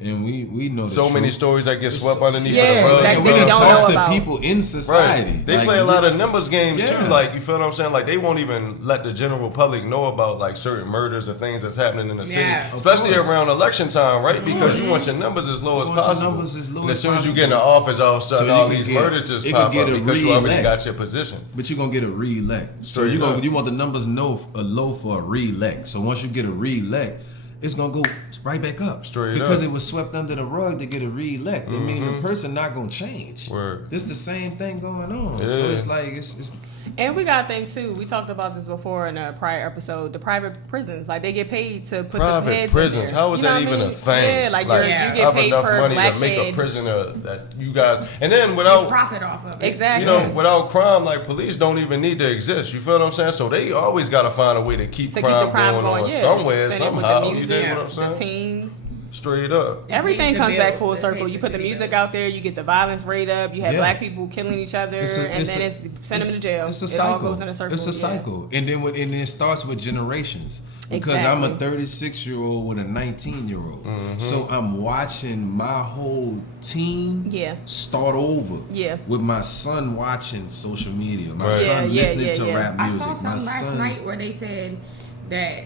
and we know the So many truth. stories that get swept So- underneath Yeah, the rug. that And you we feel can what I'm don't saying? talk know to about. people in society. Right. They Like, play a lot of numbers games too. Yeah. Like you feel what I'm saying? Like they won't even let the general public know about like certain murders or things that's happening in the city, Yeah. Of especially course. around election time, right? Because course. you want your numbers as low as You want your possible. numbers as low and as as soon as you possible. get in the office, all of a sudden So you all can these get- murders just it pop could get up a because you already re-elect. got your position. But you're gonna get a re-elect. So Straight up. you want the numbers low for a re-elect. So once you get a re-elect, it's gonna go right back up. Straight because up. it was swept under the rug to get a re-elect. I mean the person not gonna change. Word. This the same thing going on. Yeah. So it's like it's And we got things too. We talked about this before in a prior episode. The private prisons, like they get paid to put the Private heads prisons. in there. How is You know that what I even a mean? thing? Yeah, like you you have get paid enough per money black to make a head. prisoner that you guys, and then without Profit off of it. Exactly. you know, without crime, like police don't even need to exist. You feel what I'm saying? So they always got to find a way to keep To keep crime, the crime going, on yeah. somewhere, Spend it with somehow. the You music, dig what I'm the saying? teens. Straight up. Everything pays the comes back bills. full It circle. pays You the put the city music bills. out there, you get the violence rate up, you have Yeah. black people killing each other, and then it's send them to jail. It's a it cycle. all goes in a circle. It's a yeah. cycle, and then it starts with generations. Because I'm a 36-year-old with a 19-year-old, so I'm watching my whole team start over. Yeah. With my son watching social media, my Right. son Yeah, listening to yeah. rap I music, saw my something last son. night where they said that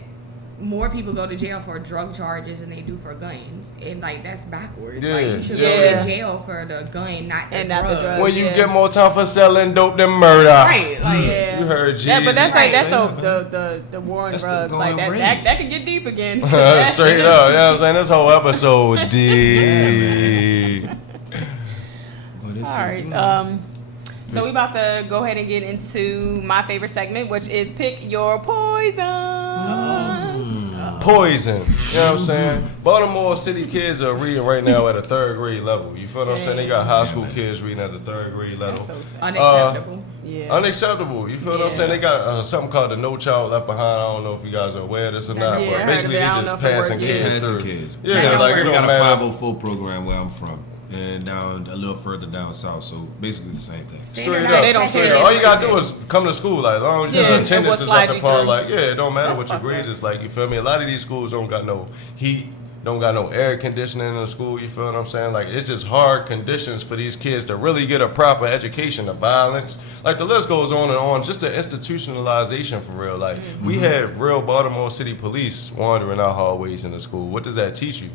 more people go to jail for drug charges than they do for guns, and like that's backwards. Like you should go Yeah. to jail for the gun, not the And not the drugs. drugs. When you Yeah. get more time for selling dope than murder. Right? Like Yeah. You heard Yeah, but that's like Jesus. the war on That's the drugs. going Like rate. that could get deep again. Straight up. You know what I'm saying? This whole episode deep. But it's All right. So we about to go ahead and get into my favorite segment, which is pick your poison. Poison. You know what I'm saying? Baltimore City kids are reading right now at a 3rd grade level. You feel what I'm saying? They got high school kids reading at the 3rd grade level. So sad. unacceptable. Yeah. Unacceptable. You feel what I'm Yeah. saying? They got something called the No Child Left Behind. I don't know if you guys are aware of this or not. Yeah, I but heard basically, of it. I they don't just know if it passing worked. Yeah. kids Passing through. kids. Yeah, Yeah. like it we don't got a matter. 504 program where I'm from, and down a little further down south. So basically the same thing. Straight Standardized up. They don't Straight care. up. All you gotta do is come to school. Like, as long as your Yeah, and attendance what is slide up you to par, through. like, yeah, it don't matter That's what your fucked grades up. is like. You feel me? A lot of these schools don't got no heat, don't got no air conditioning in the school. You feel what I'm saying? Like, it's just hard conditions for these kids to really get a proper education. The violence, like the list goes on and on. Just the institutionalization for real. Like, we had real Baltimore City police wandering our hallways in the school. What does that teach you?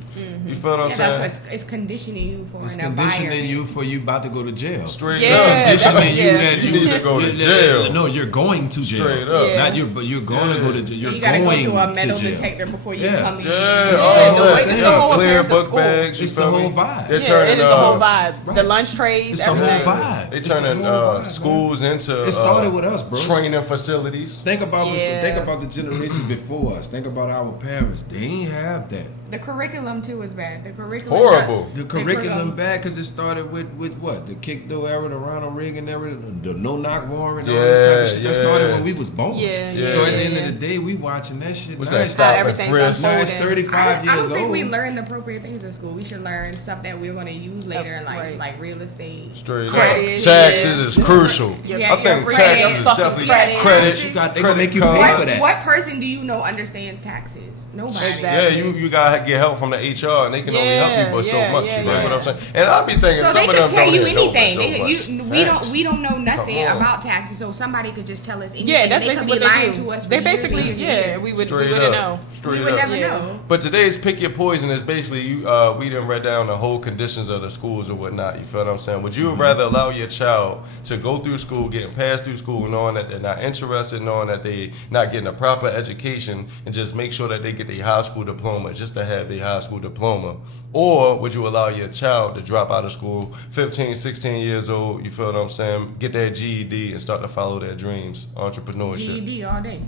You feel what I'm Yeah, saying? that's what it's conditioning you for It's an conditioning environment. you for you about to go to jail. Straight Yeah. up. Conditioning you Yeah. that You need to go to jail. No, you're going to jail. Straight up. Yeah. Not you're, but you're going to go to jail. You're You gotta go going through a metal to jail. detector before you Yeah. come in. Yeah, It's all the that. it's the whole clear appearance of book school. bags. You It's the feel whole me? vibe. They're Yeah, turning, it is the whole vibe. Right. The lunch trades, It's the whole everything. vibe. They It's the turning whole vibe, schools into It started with us, bro. training facilities. Think about Yeah. think about the generations before us. Think about our parents. They ain't have that. The curriculum too is bad. The curriculum Horrible. The curriculum bad because it started with what? The kick door era, the Ronald Reagan era, the no knock warrant, all this type of shit. That started when we was born. Yeah. So at the end of the day, we watching that shit. What's now that? it's- Stop and everything's frisk. now it's unfolding. 35 I don't years think old. we learn the appropriate things in school. We should learn stuff that we're going to use later, Right. like real estate. Straight up. Credit, Taxes yeah. is crucial. Yeah, I think your taxes credit. is Fucking definitely credit. credit. You got- they credit gonna make you pay cards. for that. What person do you know understands taxes? Nobody. Exactly. Yeah, you gotta get help from the HR, and they can only help you but so Yeah, much. yeah, you know yeah. what I'm saying? And I'll be thinking So some they of could them tell don't you even know but anything. so much. We don't know nothing Come on. about taxes, so somebody could just tell us anything. Yeah, that's they basically could what be they lying do. to us. For They years basically, and years and yeah, years. we Straight wouldn't up. know. Straight We would up. never Yeah. know. But today's pick your poison is basically we done read down the whole conditions of the schools or whatnot. You feel what I'm saying? Would you rather allow your child to go through school, getting passed through school, knowing that they're not interested, knowing that they not getting a proper education, and just make sure that they get their high school diploma just to have their high school diploma? Or would you allow your child to drop out of school 15, 16 years old, you feel what I'm saying, get their GED and start to follow their dreams, entrepreneurship? GED all day.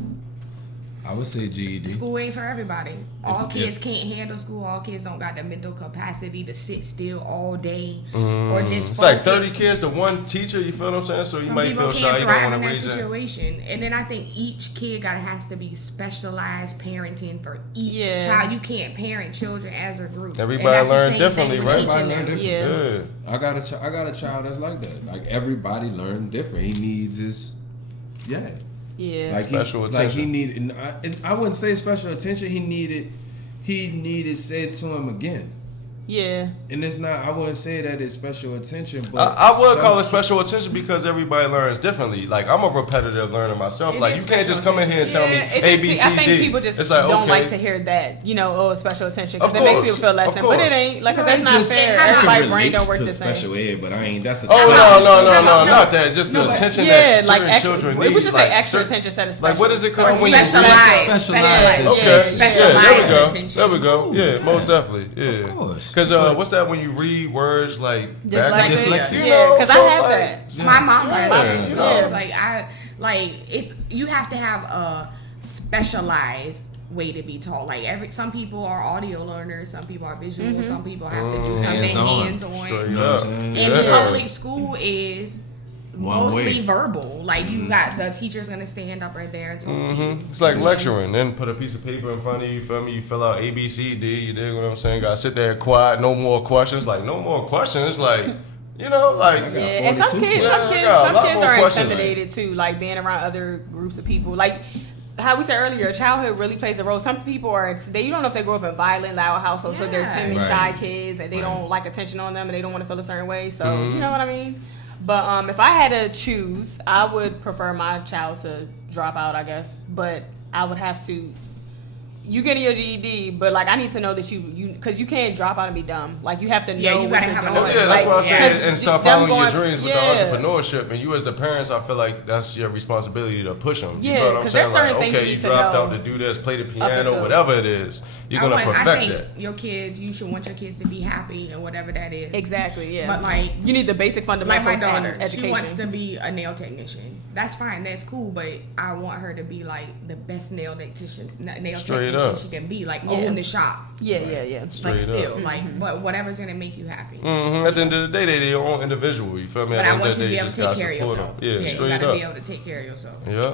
I would say GED. School ain't for everybody. All If- kids can't handle school. All kids don't got the mental capacity to sit still all day or just. It's like focus. 30 kids to one teacher, you feel what I'm saying? So you Some might people feel can't shy, you don't thrive want in to that raise it. situation, and then I think each kid has to be specialized parenting for each Yeah. child. You can't parent children as a group. Everybody And that's the learn same differently, thing with right? teaching Everybody them. learn different. Yeah. Yeah. I got a child that's like that. Like everybody learn different. He needs his, yeah. Yeah. Like Special he, Like attention. he needed, and I wouldn't say special attention. He needed said to him again. Yeah. And it's not. I wouldn't say that it's special attention, but I would some call it kid- special attention because everybody learns differently. Like I'm a repetitive learner myself. It Like is you can't just special come in here and tell me Yeah, it A, just- B, C, I think D. people just It's like, don't okay. like to hear that, special attention, because Of it makes course, people feel less of than. But course. it ain't, like, 'cause No, that's it's not just- fair. I can Everybody's brain relate don't work to the same. special ed, but I ain't. That's a Oh no, No, not that. Just the No, but- attention Yeah, that like certain extra. children We need. should like, say extra certain- attention instead of special. Like what is it Or called when you specialized. Specialized Okay, attention. yeah, there we Specialized go. attention. There we go. Cool. Yeah, most definitely. Yeah, Of course. Because what's that when you read words like Dyslexia. backwards? Dyslexia. You Yeah, know, because so I it's have like- that. My mom Yeah. learned it. So Yeah. it's like it's you have to have a specialized way to be taught. Like some people are audio learners, some people are visual, some people have to do something Hands-on. hands on. Straight You know what up. I'm saying? And Yeah. public school is One mostly way. verbal. Like you got the teacher's gonna stand up right there and talk to you. It's like lecturing. Then put a piece of paper in front of you. Feel me? You fill out A, B, C, D. You dig what I'm saying? Got to sit there quiet. No more questions. Like no more questions. Like like. got Yeah, and 42 some kids, questions. I got a lot more are questions. intimidated too, like being around other groups of people. Like how we said earlier, childhood really plays a role. Some people you don't know if they grew up in violent, loud households, so they're Yeah. timid, Right. shy kids, and they don't like attention on them, and they don't want to feel a certain way. So Mm-hmm. you know what I mean. But if I had to choose, I would prefer my child to drop out, I guess. But I would have to. You getting your GED, but like I need to know that you because you can't drop out and be dumb. Like you have to know Yeah, you what gotta you're have a doing. knowledge. Yeah, that's Like, why I said yeah. and start Them following your going- dreams with yeah. the entrepreneurship. And you as the parents, I feel like that's your responsibility to push them. You Yeah, feel what I'm 'cause saying? there's certain Like, things okay, you you need to dropped know out to do this, play the up piano, until- whatever it is. You're gonna I perfect think it. your kids, you should want your kids to be happy and whatever that is. Exactly. Yeah. But like you need the basic like fundamentals my daughter, in education. she wants to be a nail technician. That's fine, that's cool, but I want her to be like the best nail technician Straight up. she can be, like Yeah. own the shop. Yeah. Like Straight still, up. like but whatever's gonna make you happy. At the end of the day, they their own individual. You feel me? But At the I end want of you the to be day, able just to take gotta care of support yourself. them. Yeah, you straight gotta up. be able to take care of yourself. Yeah.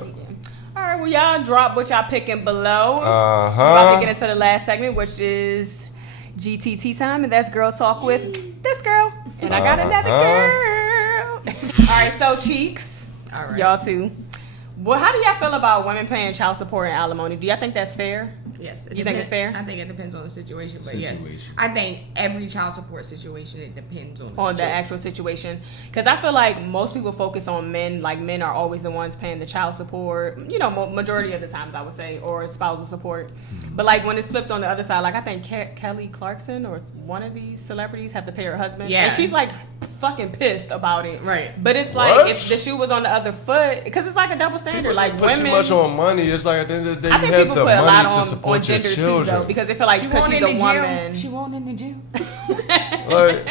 All right, well, y'all drop what y'all picking below. About to Uh-huh. get into the last segment, which is GTT time, and that's Girl Talk with this girl. And I got another girl. All right, so Cheeks, All right. y'all too. Well, how do y'all feel about women paying child support and alimony? Do y'all think that's fair? Yes. it You think it's fair? I think it depends on the situation, but yes. Situation. I think every child support situation, it depends on the On the situation. actual situation, because I feel like most people focus on men. Like men are always the ones paying the child support. Majority of the times I would say, or spousal support. But like when it's flipped on the other side, like I think Kelly Clarkson or one of these celebrities have to pay her husband. Yeah. And she's like fucking pissed about it. Right. But it's like What? if the shoe was on the other foot, because it's like a double standard. People like just put women, too much on money. It's like at the end of the day, I you think have people the put a lot money to on support your gender too, children. though, because they feel like because she's a woman. She won't in the gym. Like,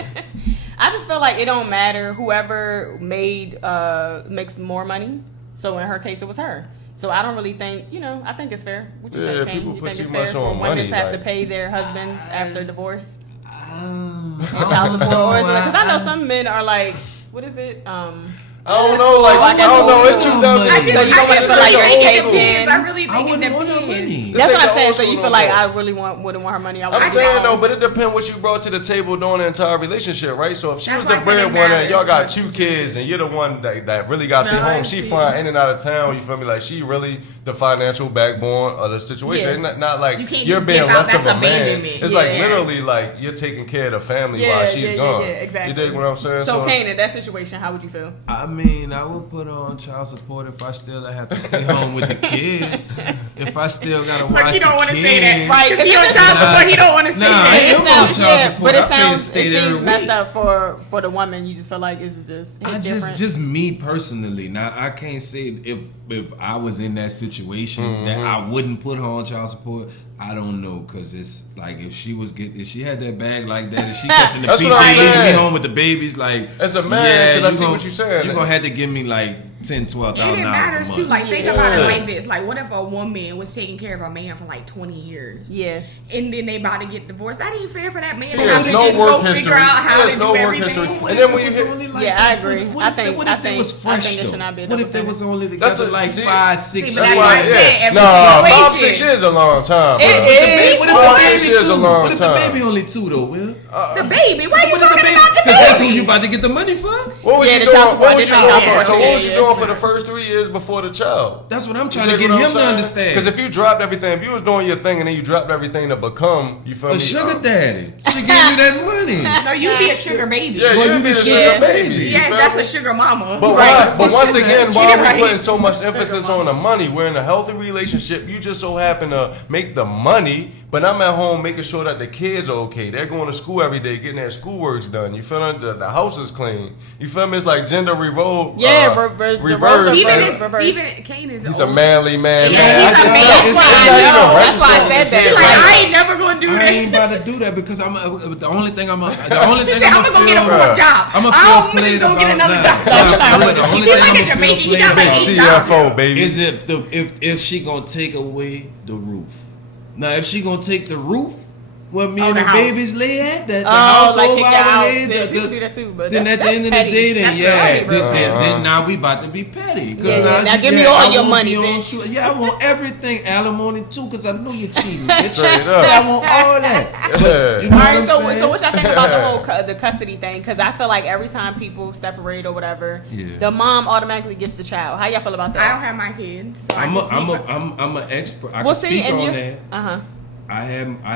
I just feel like it don't matter. Whoever makes more money. So in her case, it was her. So I don't really think, I think it's fair. What you think, Kane? people You put think too it's fair much for on women money, to have to like- pay their husbands after divorce? I Child support, or is it? don't Because I know some men are like, what is it? I don't know. Like, I don't know. It's old 2000. money. So you don't want to feel like you're taking. I really I think it wouldn't want no depends. money. That's what I'm This ain't saying. the So you old feel school like no I more. really wouldn't want her money. I I'm would saying though, but it depends what you brought to the table during the entire relationship, right? So if she That's was why the I said it breadwinner, matters, y'all got but- 2 kids, and you're the one that really got to stay No, I home. She see. flying in and out of town. You feel me? Like she really the financial backbone of the situation. Yeah. Not like You can't you're just being give out, less of that's a man. abandonment. It's like Yeah. literally like you're taking care of the family Yeah, while she's yeah, gone. yeah, exactly. You dig what I'm saying? So Kane, in that situation, how would you feel? I mean, I would put her on child support if I still have to stay home with the kids. If I still gotta watch But he don't the want to kids. say that. Right, Because he on child support, he don't want to say Nah, that. I ain't on child support. but I it pay sounds, to stay it there seems every messed week. up for the woman. You just feel like it's just I different. just me personally. Now I can't say if I was in that situation that I wouldn't put her on child support. I don't know, cause it's like if she had that bag like that, and she catching the That's PJ, what I'm leaving me saying. home with the babies, like As a man, 'cause I see gonna- what you're saying. You gonna have to give me like $10,000, $12,000 And it matters a too. month. Like, think Yeah. about it like this: like, what if a woman was taking care of a man for like 20 years? yeah. And then they about to get divorced. That ain't fair for that man. There's to no just work go history. figure out how There's to no do work everything. history. What And if then when it you was hit, only like Yeah, I that? agree. What I if they think was I think fresh it should though? not be a What if double they was standard. only That's together a- like see- 5, 6 See, years? but that's why I said every Nah, situation. 5-6 years is a long time. It bro. is. What if Five, the 6 baby years is a two? long What if the time. baby only 2 though, Will? The baby. Why you What if the talking baby? about the Because that's who baby? you about to get the money for. What was Yeah, you the doing? child support, What was you the doing? child For, so support, what was yeah, you doing yeah. for the first 3 years before the child? That's what I'm trying to get what him I'm to saying? understand. Because if you dropped everything, if you was doing your thing and then you dropped everything to become, you feel A me? sugar daddy should give you that money. No, you be a sugar baby. Yeah, Well, you you be be a sugar sugar baby. baby. Yeah, you that's feel a me? sugar mama. But Right. but once again, why are we Right. putting so much emphasis on the money? We're in a healthy relationship. You just so happen to make the money, but I'm at home making sure that the kids are okay. They're going to school every day, getting their schoolworks done. You feel me? The house is clean. You feel me? It's like gender revolt. Yeah, reverse. Stephen Reverse. Kane is He's a manly man. Yeah, man. he's a I- man. I- That's why I He's not know. even That's why I registered said with that. the Like, shit. I ain't never gonna do I that. ain't about to do that because the only thing I'm He said, I'm gonna go get a Bruh. fourth job. I'm gonna I'm feel just played gonna get about another now. job. The only He thing like I'm a gonna Jamaican. feel He played got like about CFO, baby. is if she gonna take away the roof. Now, if she gonna take the roof, where me and the the house. babies lay at, the Oh, house like over kick your our house. head, Yeah, people do that too, but then at the that's end of petty. the day, then That's yeah, petty, bro. then now we about to be petty. 'Cause Yeah, now you- give me all I your want money, you on bitch. too. Yeah, I want everything, alimony too, because I know you're cheating, bitch. Straight up. I want all that. But, you know All what I'm right, so saying? what y'all think about the whole the custody thing? Because I feel like every time people separate or whatever, Yeah. the mom automatically gets the child. How y'all feel about I don't that? have my kids. So I'm I just I'm an expert. I Well, can see, speak and on you, that. I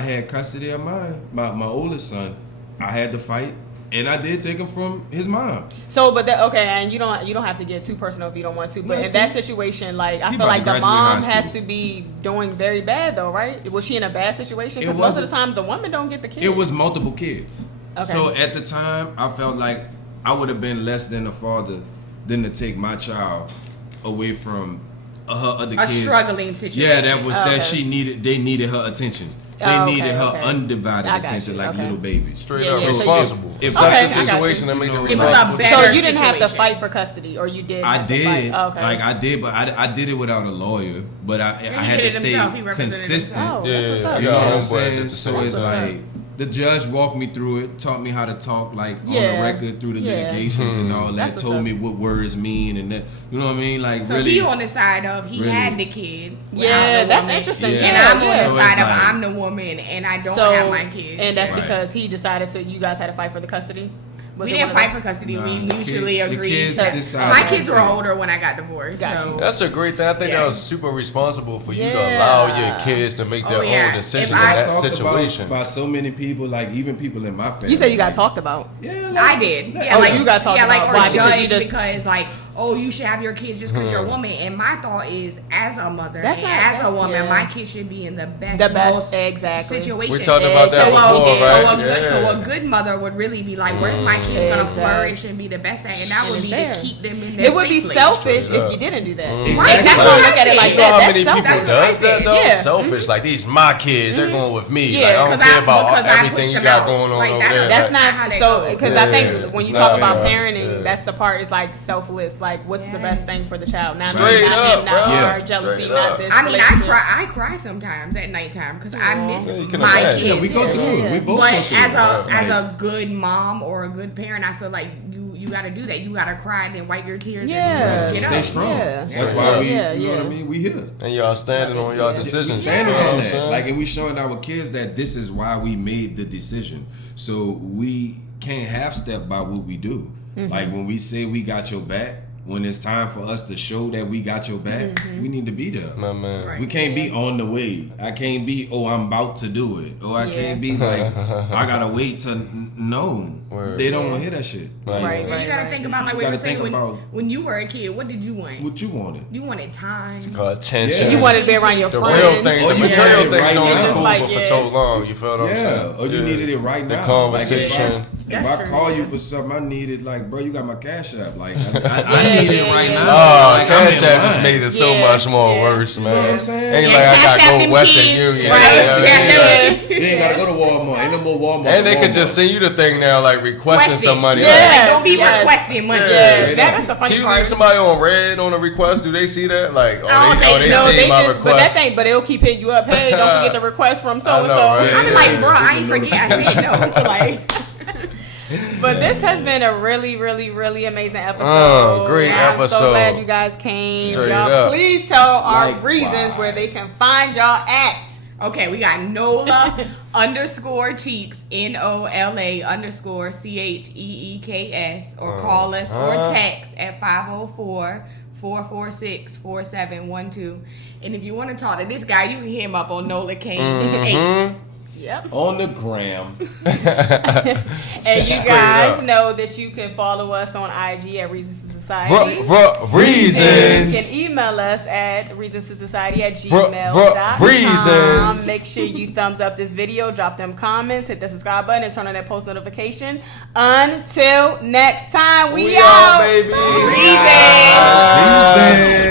had custody of my oldest son. I had to fight, and I did take him from his mom. So, but okay, and you don't have to get too personal if you don't want to. But No, it's in that cool. situation, like I He feel about like to the graduate high mom school. has to be doing very bad though, right? Was she in a bad situation? It Because most of the wasn't- times the woman don't get the kid. It was multiple kids. Okay. So at the time, I felt like I would have been less than a father than to take my child away from her other a kids. struggling situation. Yeah, that was Okay. that she needed. They needed her attention. They Oh, okay, needed her okay. undivided I got attention, you, like okay. little babies. Straight Yeah, up yeah, so you- responsible. if If Okay, I that's got the situation you. that make You know, it It was a responsible. better So you didn't have to situation. fight for custody, or you did? I have to did, fight? Oh, okay. like I did, but I did it without a lawyer. But I he had did to it stay himself. He represented consistent. himself. Oh, that's what's up. You know Yeah, what I'm homeboy saying? did the So same it's thing. like the judge walked me through it, taught me how to talk like on the Yeah. record through the Yeah. litigations and all that. That's what's Told up. me what words mean and that. You know what I mean? Like So really. he on the side of he really- had the kid. Yeah, without the that's woman, interesting. Yeah. And Yeah, I'm on yeah. the So it's side of like- I'm the woman and I don't So, have my kids. and that's Right. because he decided to. You guys had to fight for the custody. Was we it didn't one of fight them? for custody. Nah, We the mutually kid- the agreed. kids to- decided my to kids were stay. older when I got divorced. Got So you. That's a great thing. I think Yeah. that was super responsible for you to Yeah. allow your kids to make their Oh, yeah. own decision If in I that talked situation. about so many people, like even people in my family. You said you got like, talked about. Yeah, I did. Yeah, Oh, like you got talked yeah, like about. or Why? Because judged you just- because like oh, you should have your kids just because you're a woman. And my thought is, as a mother as a woman, my kids should be in the best situation. We talked about that before, right? So a good mother would really be like, where's my kids gonna flourish and be the best thing? And that would be to keep them in their It would be selfish if you didn't do that. Right, that's why I look at it like you know that. how many That's people does that though? Yeah. Selfish, like these my kids, they're going with me. Yeah, like I don't care about everything you got going on over there. That's not so because I think when you talk about fair. parenting, that's the part is like selfless. Like what's the best thing for the child? Not Straight not up, him, not bro. her, jealousy, not this. I mean, I cry sometimes at nighttime because I miss my kids. Yeah, we go through it. We both go But through as a good mom or a good parent, I feel like you got to do that. You got to cry and then wipe your tears and get stay up. strong. Yeah. That's why we, you know what I mean? We here. And y'all standing on y'all decisions. We standing you know on what I'm that. saying? Like, and we showing our kids that this is why we made the decision. So we can't half step by what we do. Like when we say we got your back, when it's time for us to show that we got your back, we need to be there. My man. Right. We can't be on the way. I can't be, I'm about to do it. Or I can't be like, I gotta wait to know. Word. They don't want to hear that shit. Like, Right. You gotta think about like what you were saying when you were a kid. What did you want? what you wanted. You wanted time. Called attention. Yeah. You wanted to be around your the friends. real things, Or the you material wanted it things right don't now. get cool Like, for so long. You feel what I'm Yeah, saying? or you needed it right The now. conversation. Like if That's I true. call you for something, I needed like, bro, you got my Cash App. Like I need it right now. Oh, Like, I'm Cash in App just line. made it so much more worse, man. You know what I'm saying? Ain't Yeah, like I Cash App got them go Western kids. Union. Right. You know what I mean? Yeah. You ain't gotta go to Walmart. Ain't no more Walmart. And they Walmart. could just send you the thing now, like requesting some money. Yeah. Like, don't be Yes. requesting money. Yeah, that's the Can funny you part. leave somebody on red on a request? Do they see that? Like, they No, see they my just, but that request? thing, but it'll keep hitting you up. Hey, don't forget the request from so and so. right? I'm like, bro, I ain't forget. I said no. Like, But this has been a really, really, really amazing episode. Great I'm episode. so glad you guys came. Straight y'all, up. please tell our Likewise. reasons where they can find y'all at. okay, we got Nola _Cheeks NOLA_CHEEKS or call us or text at 504-446-4712. And if you want to talk to this guy, you can hit him up on Nola Kane. Yep. on the gram. And you guys know that you can follow us on IG at Reasons2Society. Reasons. You can email us at reasons2society@gmail.com. Reasons. Make sure you thumbs up this video, drop them comments, hit the subscribe button, and turn on that post notification. Until next time, we out, out. baby. Reasons. Reasons.